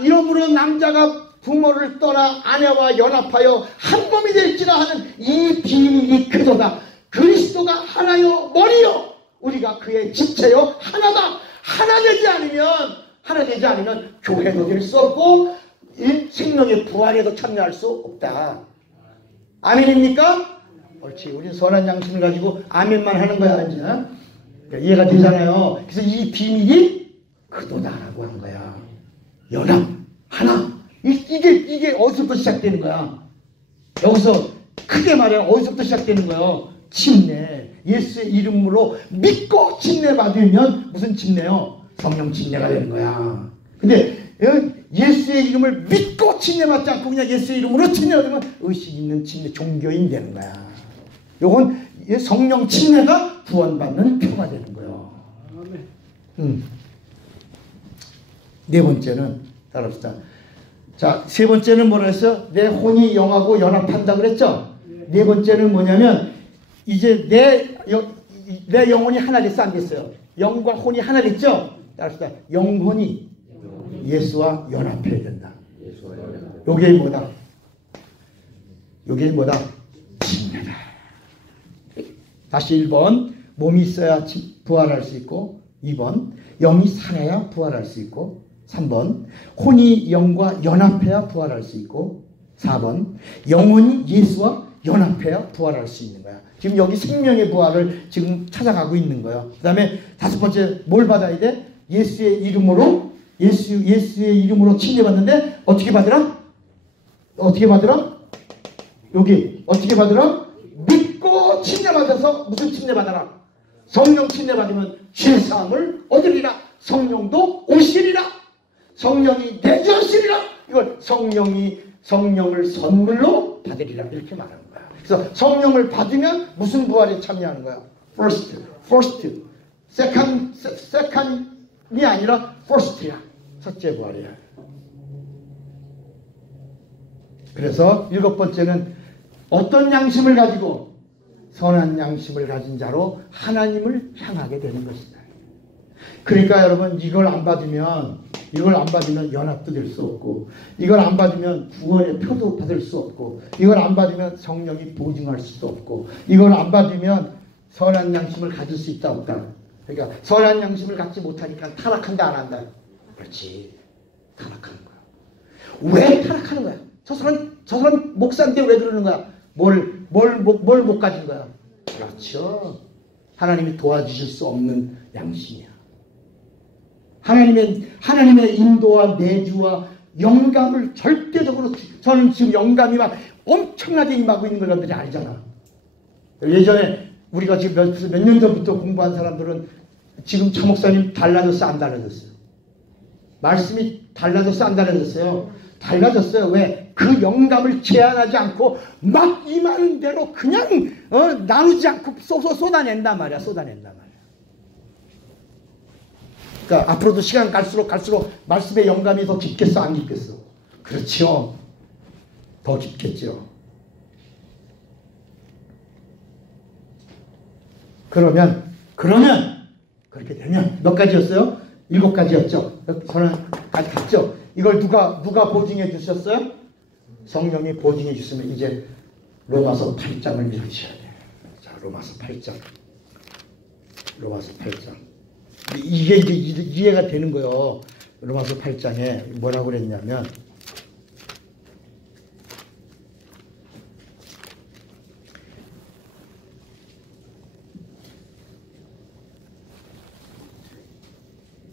이러므로 남자가 부모를 떠나 아내와 연합하여 한 몸이 될지라 하는 이 비밀이 그도다. 그리스도가 하나요 머리요, 우리가 그의 지체요 하나다. 하나 되지 않으면 교회도 될 수 없고 이 생명의 부활에도 참여할 수 없다. 아멘입니까? 옳지. 우리는 선한 양심을 가지고 아멘만 하는 거야. 이제 이해가 되잖아요. 그래서 이 비밀이 그도다라고 하는 거야. 연합, 하나. 이게 어디서부터 시작되는 거야? 여기서 크게 말해 어디서부터 시작되는 거예요? 침례. 예수의 이름으로 믿고 침례 받으면 무슨 침례요? 성령 침례가 되는 거야. 근데 예수의 이름을 믿고 침례 받지 않고 그냥 예수의 이름으로 침례 받으면 의식 있는 침례, 종교인 되는 거야. 요건 성령 침례가 구원받는 표가 되는 거예요. 네 번째는 따라합시다. 자, 세 번째는 뭐라 했어요? 내 혼이 영하고 연합한다 그랬죠? 네 번째는 뭐냐면 이제 내 영혼이 하나 됐어, 안 됐어요? 영과 혼이 하나 됐죠? 따라합시다. 영혼이 예수와 연합해야 된다. 요게 뭐다? 침례다. 다시 1번, 몸이 있어야 부활할 수 있고, 2번, 영이 살아야 부활할 수 있고, 3번, 혼이 영과 연합해야 부활할 수 있고, 4번, 영혼이 예수와 연합해야 부활할 수 있는 거야. 지금 여기 생명의 부활을 지금 찾아가고 있는 거예요. 그 다음에 다섯 번째, 뭘 받아야 돼? 예수의 이름으로 침례받는데 어떻게 받으라? 여기 어떻게 받으라? 믿고 침례받아서 무슨 침례받아라? 성령 침례받으면 죄사함을 얻으리라. 성령도 오시리라. 성령이 내주시리라. 이걸 성령을 선물로 받으리라 이렇게 말하는 거야. 그래서 성령을 받으면 무슨 부활에 참여하는 거야? First, second이 아니라 first야. 첫째 부활이야. 그래서 일곱 번째는 어떤 양심을 가지고? 선한 양심을 가진 자로 하나님을 향하게 되는 것이다. 그러니까 여러분 이걸 안 받으면 이걸 안 받으면 연합도 될 수 없고, 이걸 안 받으면 구원의 표도 받을 수 없고, 이걸 안 받으면 성령이 보증할 수도 없고, 이걸 안 받으면 선한 양심을 가질 수 있다 없다. 그러니까 선한 양심을 갖지 못하니까 타락한다 안 한다. 그렇지. 타락하는 거야. 왜 타락하는 거야? 저 사람 목사인데 왜 그러는 거야? 뭘 못 가진 거야? 그렇죠. 하나님이 도와주실 수 없는 양심이야. 하나님의 인도와 내주와 영감을 절대적으로, 저는 지금 영감이 막 엄청나게 임하고 있는 걸 여러분들이 알잖아. 예전에 우리가 지금 몇 년 전부터 공부한 사람들은 지금 차 목사님 달라졌어 안 달라졌어요? 말씀이 달라졌어 안 달라졌어요? 달라졌어요. 왜? 그 영감을 제한하지 않고 막 임하는 대로 그냥 나누지 않고 쏟아낸단 말이야. 그러니까 앞으로도 시간 갈수록 말씀의 영감이 더 깊겠어 안 깊겠어? 그렇죠. 더 깊겠죠. 그러면 그렇게 되면 몇 가지였어요? 7가지였죠. 선언까지 갔죠. 이걸 누가 보증해 주셨어요? 성령이 보증해 주시면 이제 로마서 8장을 읽으셔야 돼요. 자, 로마서 8장. 이게 이제 이해가 되는 거예요. 로마서 8장에 뭐라고 그랬냐면,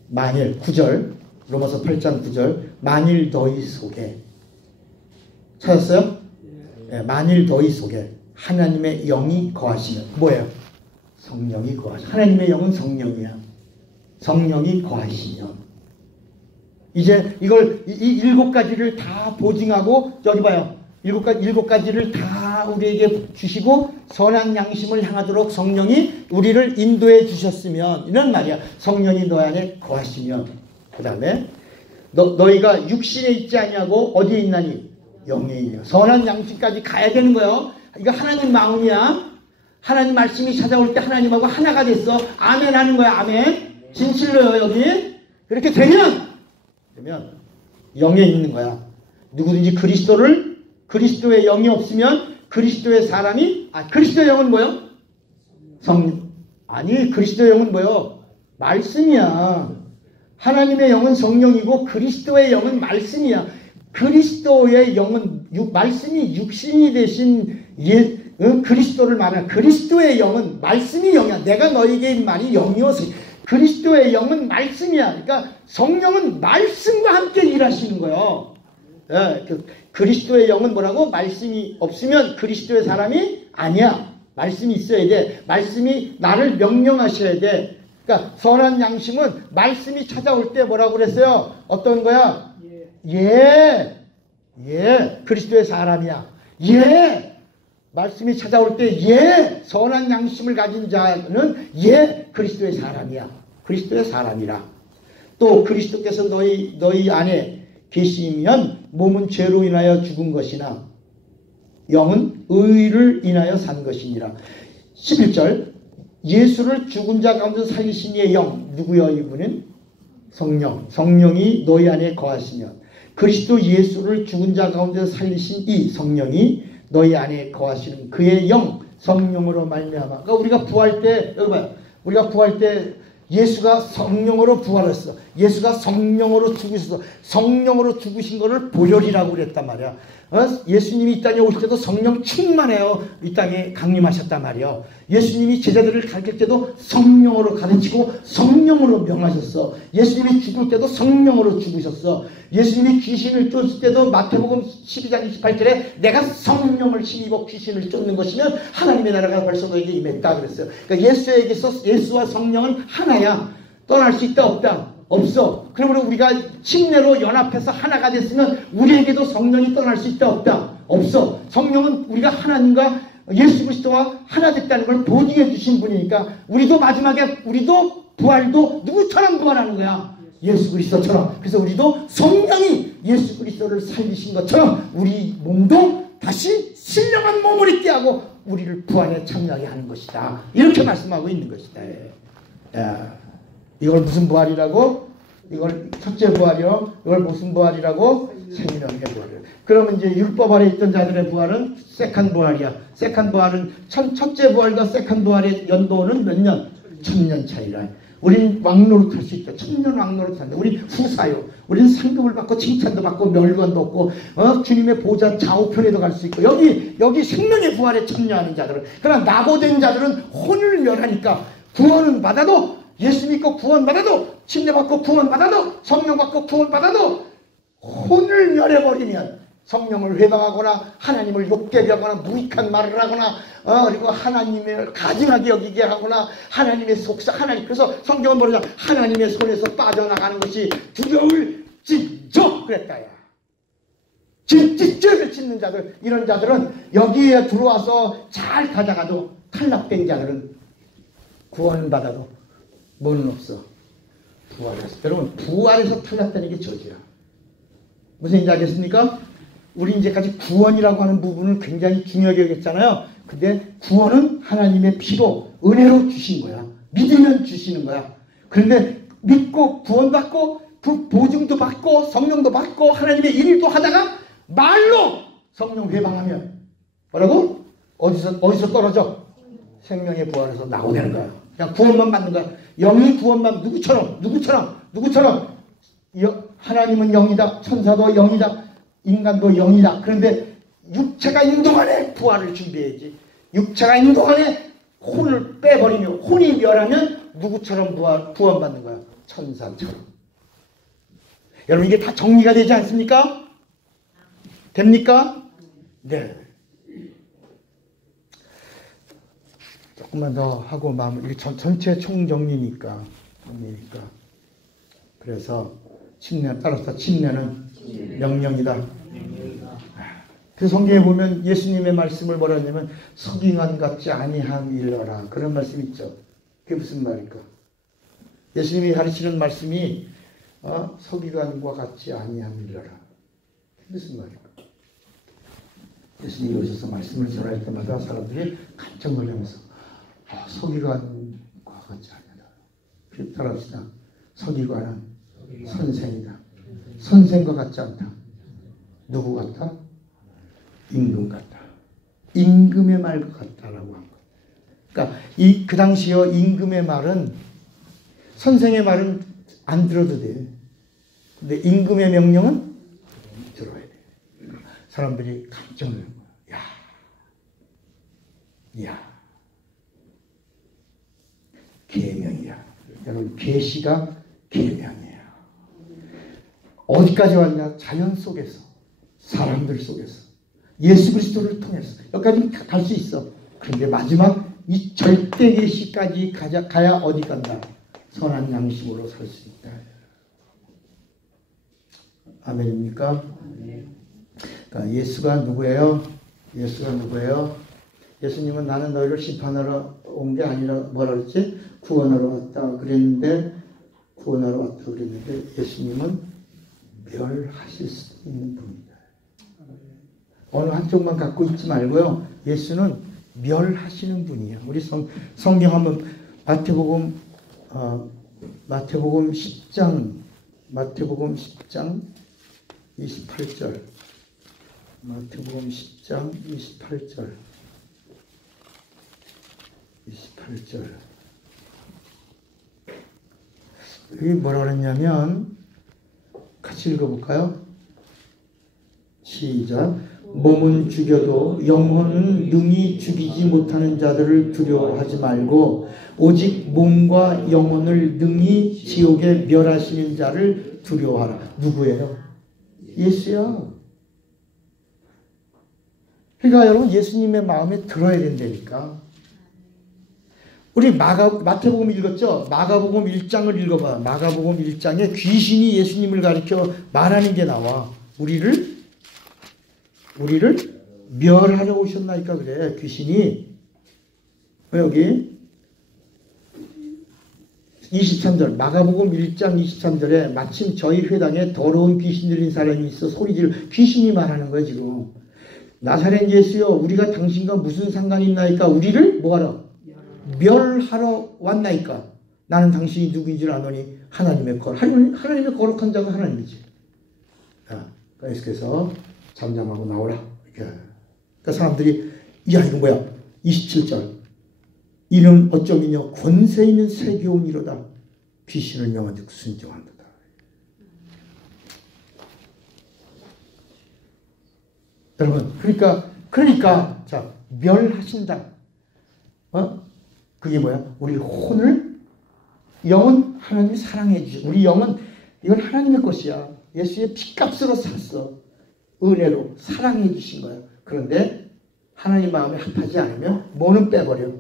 만일 9절, 로마서 8장 9절, 만일 너희 속에, 찾았어요? 네, 만일 너희 속에 하나님의 영이 거하시면, 뭐예요? 성령이 거하시면, 하나님의 영은 성령이야. 성령이 거하시면, 이제 이걸 이 7가지를 다 보증하고, 여기 봐요. 7가지를 다 우리에게 주시고 선한 양심을 향하도록 성령이 우리를 인도해 주셨으면, 이런 말이야. 성령이 너희 안에 거하시면, 그 다음에 너희가 육신에 있지 아니하고 어디에 있나니? 영에 있냐. 선한 양심까지 가야 되는 거예요. 이거 하나님 마음이야. 하나님 말씀이 찾아올 때 하나님하고 하나가 됐어. 아멘 하는 거야. 아멘. 진실로요 여기. 그렇게 되면 영에 있는 거야. 누구든지 그리스도의 영이 없으면 그리스도의 사람이, 그리스도의 영은 뭐요? 그리스도의 영은 뭐요? 말씀이야. 하나님의 영은 성령이고 그리스도의 영은 말씀이야. 그리스도의 영은 말씀이 육신이 되신 그리스도를 말하는, 그리스도의 영은 말씀이 영이야. 내가 너에게 한 말이 영이어서, 그리스도의 영은 말씀이야. 그러니까 성령은 말씀과 함께 일하시는 거예요. 그리스도의 영은 뭐라고? 말씀이 없으면 그리스도의 사람이 아니야. 말씀이 있어야 돼. 말씀이 나를 명령하셔야 돼. 그러니까 선한 양심은 말씀이 찾아올 때 뭐라고 그랬어요? 어떤 거야? 그리스도의 사람이야. 말씀이 찾아올 때 선한 양심을 가진 자는 그리스도의 사람이야. 그리스도의 사람이라. 또 그리스도께서 너희 안에 계시면 몸은 죄로 인하여 죽은 것이나 영은 의를 인하여 산 것이니라. 11절, 예수를 죽은 자 가운데 살리신 이의 영, 누구여? 이분은 성령이 너희 안에 거하시면, 그리스도 예수를 죽은 자 가운데 살리신 이 성령이 너희 안에 거하시는 그의 영, 성령으로 말미암아. 그러니까 우리가 부활 때, 여기 봐요. 우리가 부활 때 예수가 성령으로 부활했어. 예수가 성령으로 죽으셨어. 성령으로 죽으신 거를 보혈이라고 그랬단 말이야. 예수님이 이 땅에 오실 때도 성령 충만해요. 이 땅에 강림하셨단 말이야. 예수님이 제자들을 가르칠 때도 성령으로 가르치고 성령으로 명하셨어. 예수님이 죽을 때도 성령으로 죽으셨어. 예수님이 귀신을 쫓을 때도 마태복음 12장 28절에 내가 성령을 힘입어 귀신을 쫓는 것이면 하나님의 나라가 벌써 너에게 임했다 그랬어요. 그러니까 예수와 성령은 하나야. 떠날 수 있다 없다? 없어. 그러므로 우리가 침례로 연합해서 하나가 됐으면 우리에게도 성령이 떠날 수 있다 없다? 없어. 성령은 우리가 하나님과 예수 그리스도와 하나 됐다는 걸 보증해 주신 분이니까 우리도 마지막에 우리도 부활도 누구처럼 부활하는 거야? 예수 그리스도처럼. 그래서 우리도 성령이 예수 그리스도를 살리신 것처럼 우리 몸도 다시 신령한 몸을 입게 하고 우리를 부활에 참여하게 하는 것이다. 이렇게 말씀하고 있는 것이다. 이걸 무슨 부활이라고? 이걸 첫째 부활이요. 이걸 무슨 부활이라고? 생명의 부활이에요. 그러면 이제 율법 아래 있던 자들의 부활은 세컨 부활이야. 세컨 부활은 첫째 부활과 세컨 부활의 연도는 몇 년? 1000년 차이라. 우린 왕노릇 할 수 있다. 1000년 왕노릇 한다. 우린 후사요. 우린 상급을 받고 칭찬도 받고 멸관도 없고 주님의 보좌 좌우편에도 갈 수 있고 여기 생명의 부활에 참여하는 자들은, 그러나 낙오된 자들은 혼을 멸하니까 구원은 받아도, 예수 믿고 구원 받아도, 침례 받고 구원 받아도, 성령 받고 구원 받아도 혼을 멸해버리면 성령을 회방하거나 하나님을 욕되게 하거나 무익한 말을 하거나 그리고 하나님을 가증하게 여기게 하거나 하나님의 속사 하나님, 그래서 성경은 뭐냐, 하나님의 손에서 빠져나가는 것이 두려울지죠 그랬다야. 죄를 짓는 자들, 이런 자들은 여기에 들어와서 잘 가다가도 탈락된 자들은 구원받아도 뭐는 없어. 부활해서. 여러분, 부활해서 탈락되는 게 저지야. 무슨 얘기인지 알겠습니까? 우리 이제까지 구원이라고 하는 부분을 굉장히 중요하게 여겼잖아요. 근데 구원은 하나님의 피로 은혜로 주신 거야. 믿으면 주시는 거야. 그런데 믿고 구원받고 그 보증도 받고 성령도 받고 하나님의 일도 하다가 말로 성령 회방하면 뭐라고? 어디서 떨어져? 생명의 부활에서 나오는 거야. 그냥 구원만 받는 거야. 영이 구원만, 누구처럼 하나님은 영이다. 천사도 영이다. 인간도 영이다. 그런데 육체가 있는 동안에 부활을 준비해야지. 육체가 있는 동안에 혼을 빼버리며 혼이 멸하면 누구처럼 구원받는 거야? 천사처럼. 여러분, 이게 다 정리가 되지 않습니까? 됩니까? 네. 조금만 더 하고 마무리. 전체 총정리니까. 그래서 따라서 침례는 명령이다. 그 성경에 보면 예수님의 말씀을 뭐라 하냐면 서기관 같지 아니함이러라. 그런 말씀 있죠. 그게 무슨 말일까? 예수님이 가르치는 말씀이 서기관과 같지 아니함이러라. 무슨 말일까? 예수님이 오셔서 말씀을 전할 때마다 사람들이 깜짝 놀라면서 서기관과 같지 아니하다. 따라합시다. 서기관은 선생이다. 선생과 같지 않다. 누구 같다? 임금 같다. 임금의 말 같다라고 한 거. 그러니까 그 당시에 임금의 말은, 선생의 말은 안 들어도 돼. 근데 임금의 명령은 들어야 돼. 사람들이 깜짝 놀란 거야. 야, 계명이야. 여러분, 계시가 계명이에요. 어디까지 왔냐? 자연 속에서, 사람들 속에서, 예수 그리스도를 통해서 여기까지 갈 수 있어. 그런데 마지막 이 절대 계시까지 가야 어디 간다? 선한 양심으로 살 수 있다. 아멘입니까? 그러니까 예수가 누구예요? 예수님은 나는 너희를 심판하러 온 게 아니라 뭐라 그랬지? 구원하러 왔다 그랬는데 예수님은 멸하실 수 있는 분이다. 어느 한쪽만 갖고 있지 말고요. 예수는 멸하시는 분이에요. 우리 성경 한번 마태복음 10장 28절. 마태복음 10장 28절. 여기 뭐라 그랬냐면 같이 읽어볼까요? 시작. 몸은 죽여도 영혼은 능히 죽이지 못하는 자들을 두려워하지 말고 오직 몸과 영혼을 능히 지옥에 멸하시는 자를 두려워하라. 누구예요? 예수야. 그러니까 여러분, 예수님의 마음에 들어야 된다니까. 우리 마태복음 읽었죠? 마가복음 1장을 읽어봐. 마가복음 1장에 귀신이 예수님을 가리켜 말하는 게 나와. 우리를 멸하러 오셨나니까 그래. 귀신이. 여기 23절, 마가복음 1장 23절에 마침 저희 회당에 더러운 귀신 들린 사람이 있어 소리지르. 귀신이 말하는 거야 지금. 나사렛 예수여, 우리가 당신과 무슨 상관이 있나이까? 우리를 뭐하러? 멸하러 왔나이까? 나는 당신이 누구인 줄 아노니 하나님의 하나님의 거룩한 자가 하나님이지. 그래서 잠잠하고 나오라. 그러니까 사람들이 야 이거 뭐야? 27절 이는 어쩌면요 권세 있는 세교이로다. 귀신을 명하되 순종한다. 여러분 그러니까 자 멸하신다. 그게 뭐야? 우리 혼을 영은 하나님이 사랑해 주시. 우리 영은 이건 하나님의 것이야. 예수의 피값으로 샀어. 은혜로 사랑해 주신 거야. 그런데 하나님 마음에 합하지 않으면 뭐는 빼버려.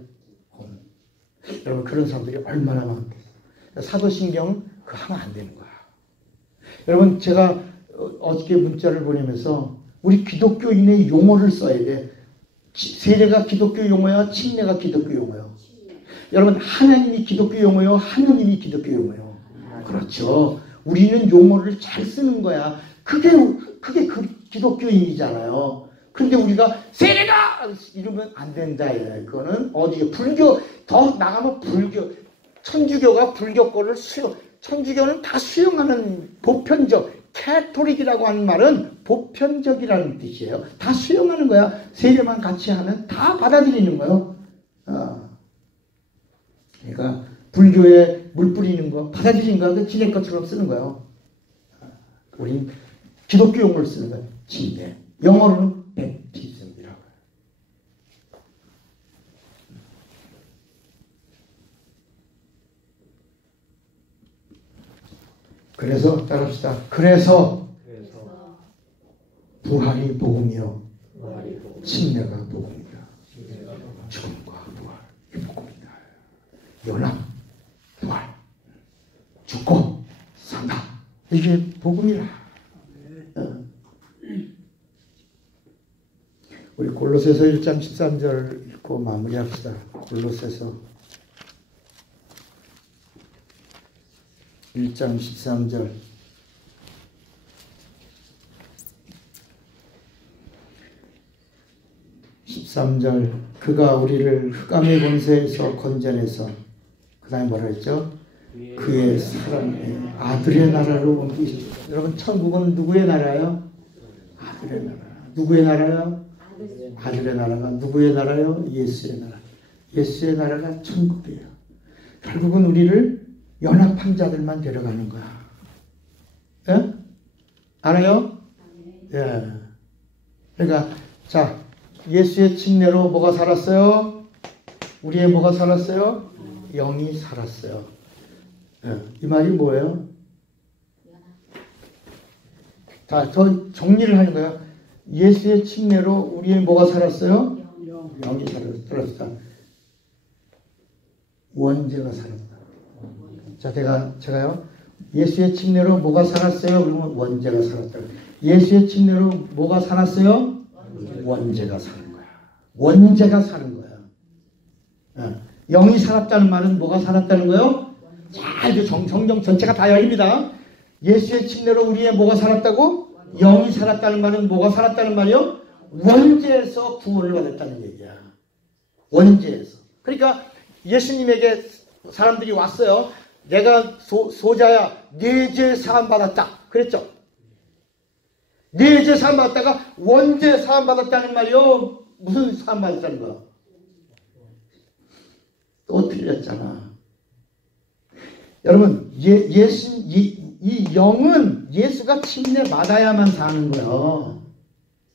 여러분 그런 사람들이 얼마나 많겠어요. 사도신경 그거 하면 안 되는 거야. 여러분 제가 어저께 문자를 보내면서 우리 기독교인의 용어를 써야 돼. 세례가 기독교 용어야, 침례가 기독교 용어야. 여러분 하나님이 기독교 용어요, 하느님이 기독교 용어요. 그렇죠. 우리는 용어를 잘 쓰는 거야. 그게 그 기독교인이잖아요. 근데 우리가 세례가 이러면 안 된다. 그거는 어디 불교 더 나가면 불교 천주교가 불교 거를 천주교는 다 수용하는 보편적 캐톨릭이라고 하는 말은 보편적이라는 뜻이에요. 다 수용하는 거야. 세례만 같이 하면 다 받아들이는 거예요. 그러니까 불교에 물 뿌리는 거 받아들이는 거 지낼 것처럼 쓰는 거예요. 우린 기독교 용어를 쓰는 거예요. 침례. 영어로는 베프티즘이라고 해요. 그래서 따라합시다. 그래서 부활이 복음이요 침례가 복음이다. 죽음과 부활이 복음이다. 연합, 부활, 죽고 산다. 이게 복음이라. 우리 골로새서 1장 13절 읽고 마무리합시다. 골로새서 1장 13절. 그가 우리를 흑암의 권세에서 건져내서 그 다음에 뭐라 했죠? 그의 사랑의 아들의 나라로 옮기셨다. 여러분 천국은 누구의 나라요? 아들의 나라. 누구의 나라요? 아들의 나라가 누구의 나라요? 예수의 나라. 예수의 나라가 천국이에요. 결국은 우리를 연합한 자들만 데려가는 거야. 예? 알아요? 예. 그러니까 자 예수의 침례로 뭐가 살았어요? 우리의 뭐가 살았어요? 영이 살았어요. 예. 이 말이 뭐예요? 자, 더 정리를 하는 거예요. 예수의 침례로 우리의 뭐가 살았어요? 영이 살았다. 원죄가 살았다. 자, 제가요. 예수의 침례로 뭐가 살았어요? 그러면 원죄가 살았다. 예수의 침례로 뭐가 살았어요? 원죄가 사는 거야. 원죄가 사는 거야. 영이 살았다는 말은 뭐가 살았다는 거예요? 자, 이제 성경 전체가 다 열립니다. 예수의 침례로 우리의 뭐가 살았다고? 영이 살았다는 말은 뭐가 살았다는 말이요? 원죄에서 구원을 받았다는 얘기야. 원죄에서. 그러니까 예수님에게 사람들이 왔어요. 내가 소자야, 네 죄 사함 받았다. 그랬죠? 네 죄 사함 받았다가 원죄 사함 받았다는 말이요. 무슨 사함 받았다는 거야? 또 틀렸잖아. 여러분, 이 영은 예수가 침례 받아야만 사는 거예요.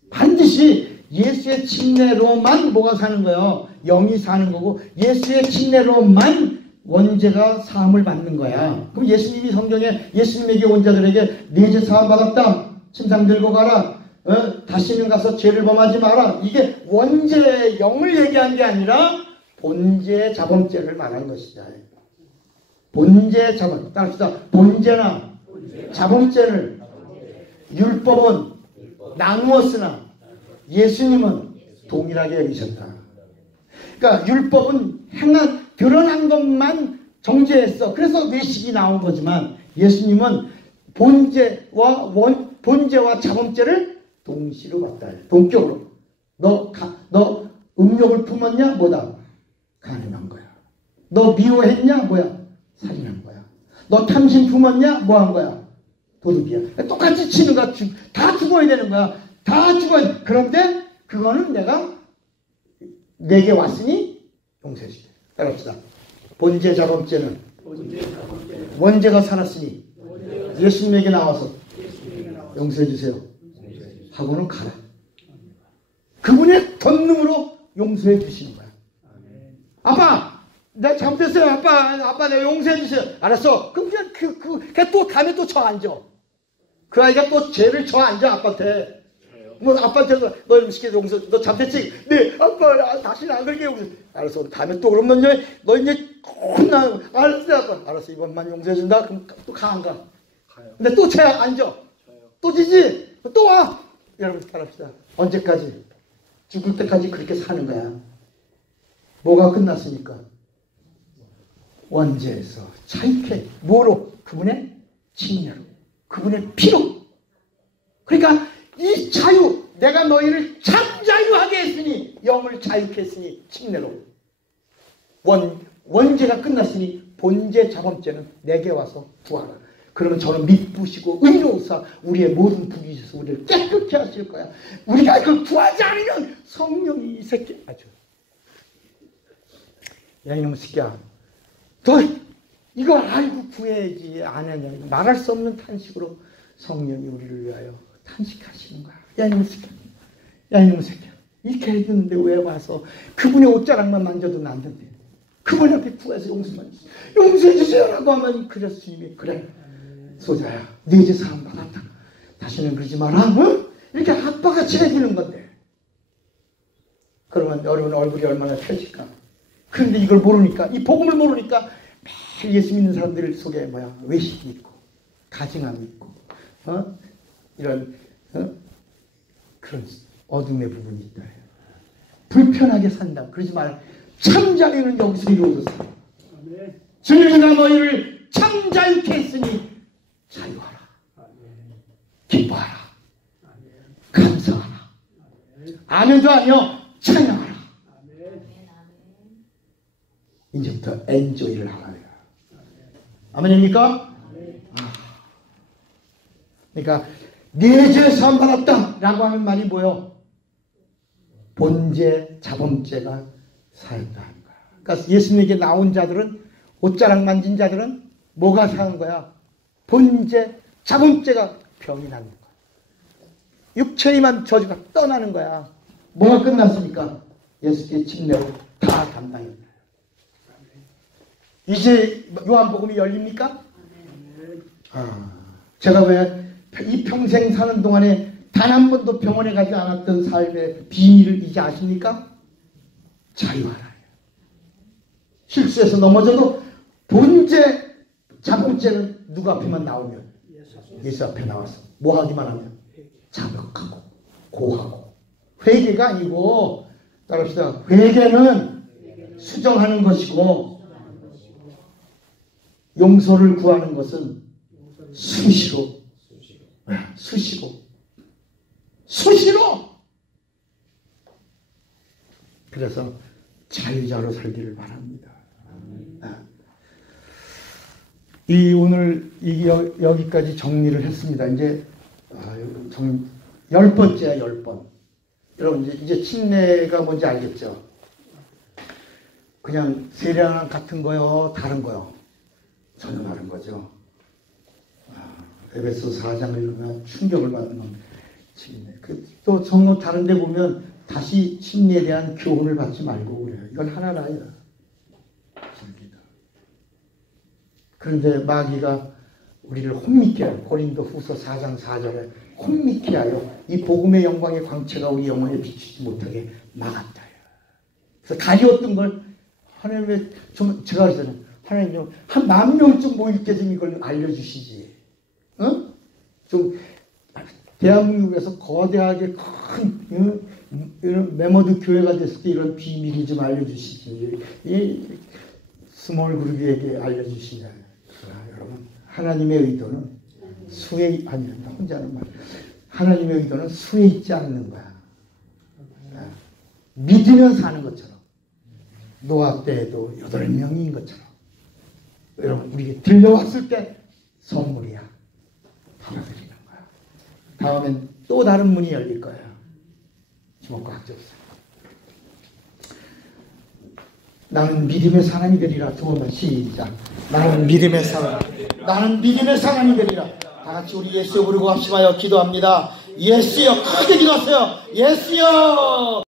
반드시 예수의 침례로만 뭐가 사는 거예요? 영이 사는 거고 예수의 침례로만 원죄가 사함을 받는 거야. 그럼 예수님이 성경에 예수님에게 온 자들에게 네 죄 사함 받았다. 침상 들고 가라. 다시는 가서 죄를 범하지 마라. 이게 원죄의 영을 얘기한 게 아니라 본죄 자범죄를 말한 것이다. 본죄 자범. 따라합시다. 본죄나 자범죄를 율법은 나누었으나 예수님은 동일하게 여기셨다. 그러니까 율법은 드러난 것만 정죄했어. 그래서 외식이 나온 거지만 예수님은 본죄와 자범죄를 동시로 봤다. 동격으로. 너 음욕을 품었냐? 뭐다? 가늠한 거야. 너 미워했냐? 뭐야? 살인한 거야. 너 탐심 품었냐? 뭐 한 거야? 도둑이야. 똑같이 치는 거야. 다 죽어야 되는 거야. 다 죽어야. 그런데 그거는 내게 왔으니 용서해 줄게. 따라합시다. 본죄 자범죄는 원죄가 살았으니 예수님에게 나와서 용서해 주세요 하고는 가라. 그분의 권능으로 용서해 주시는 거야. 아빠 내가 잘못했어요. 아빠 내가 용서해 주세요. 알았어. 그럼 그냥 또 다음에 또 저 앉아. 그 아이가 또 죄를 저 앉아 아빠한테. 뭐 아빠한테 너 시켜 용서 너 잘못했지? 네 아빠 다시는 안 그럴게 용서. 알았어. 다음에 또 그럼 너 이제 혼나. 알았어 아빠. 알았어 이번만 용서해 준다. 그럼 또 가 안 가? 가요. 근데 또 죄 앉아. 또 지지. 또 와. 여러분 따라합시다. 언제까지? 죽을 때까지 그렇게 사는 거야. 뭐가 끝났으니까? 원죄에서 자유케 뭐로? 그분의 칭의로 그분의 피로. 그러니까 이 자유 내가 너희를 참자유하게 했으니 영을 자유케 했으니 침례로 원죄가 끝났으니 본죄 자범죄는 내게 와서 구하라. 그러면 저는 미쁘시고 의로우사 우리의 모든 부귀에서 우리를 깨끗게 하실 거야. 우리가 그걸 구하지 않으면 성령이 이 새끼 아주 야 이놈 새끼야 너 이거 알고 구해야지. 안 하냐. 말할 수 없는 탄식으로 성령이 우리를 위하여 탄식하시는 거야. 야 이놈 새끼야 야 이놈 새끼야 이렇게 해주는데 왜 와서 그분의 옷자락만 만져도 안 된대. 그분 앞에 구해서 용서해 주세요라고 하면 그래서 주님이 그래 소자야 네 죄 사함 받았다. 다시는 그러지 마라. 응? 이렇게 아빠같이 해주는 건데 그러면 여러분 얼굴이 얼마나 펴질까. 그런데 이걸 모르니까 이 복음을 모르니까 매일 예수 믿는 사람들 속에 외식이 있고 가증함이 있고 이런 그런 어둠의 부분이 있다. 불편하게 산다. 그러지 말. 참자유는 여기서 이루어졌어. 주님이가 너희를 참자유케 했으니 자유하라. 기뻐하라. 감사하라. 아멘도 아니요. 찬양하라. 이제부터 엔조이를 하라. 아멘입니까? 그러니까 네 죄 사함 받았다 라고 하는 말이 뭐예요? 본죄 자범죄가 사했다 하는 거야. 그러니까 예수님에게 나온 자들은 옷자락 만진 자들은 뭐가 사는 거야? 본죄 자범죄가 병이 나는 거야. 육체에만 저주가 떠나는 거야. 뭐가 끝났습니까? 예수께 침례로 다 담당했다. 이제 요한복음이 열립니까? 제가 왜 이 평생 사는 동안에 단 한 번도 병원에 가지 않았던 삶의 비밀을 이제 아십니까? 자유하라. 실수해서 넘어져도 본죄 자범죄는 누구 앞에만 나오면 예수 앞에 나와서 뭐 하기만 하면 자백하고 고하고. 회개가 아니고 따라합시다. 회개는 수정하는 것이고 용서를 구하는 것은 수시로 그래서 자유자로 살기를 바랍니다. 오늘 여기까지 정리를 했습니다. 이제 10번째야 10번. 여러분 이제 침례가 뭔지 알겠죠? 그냥 세례랑 같은 거요, 다른 거요? 전혀 다른 거죠. 에베소 4장을 읽으면 충격을 받는 겁니다. 또 정말 다른 데 보면 다시 침례에 대한 교훈을 받지 말고 그래요. 이건 하나라야. 그런데 마귀가 우리를 혼미케 하여 고린도 후서 4장 4절에 혼미케 하여 이 복음의 영광의 광채가 우리 영혼에 비추지 못하게 막았다. 그래서 가리웠던 걸 하나님의 제가 그랬잖아요. 하나님 한 10,000명쯤 모일 때 좀 이걸 알려주시지. 좀 대한민국에서 거대하게 큰 이런 메모드 교회가 됐을 때 이런 비밀이 좀 알려주시지. 이 스몰 그룹에게 알려주시냐. 여러분 하나님의 의도는 수에 아니란다. 혼자 하는 말. 하나님의 의도는 수에 있지 않는 거야. 믿으면 사는 것처럼 노아 때에도 8명인 것처럼 여러분 우리에게 들려왔을 때 선물이야. 받아들이는 거야. 다음엔 또 다른 문이 열릴 거예요. 주먹과 학접사. 나는 믿음의 사람이 되리라. 두 번만 시작. 나는 믿음의 사람. 나는 믿음의 사람이 되리라. 다 같이 우리 예수여 부르고 합심하여 기도합니다. 예수여 크게 기도하세요. 예수여.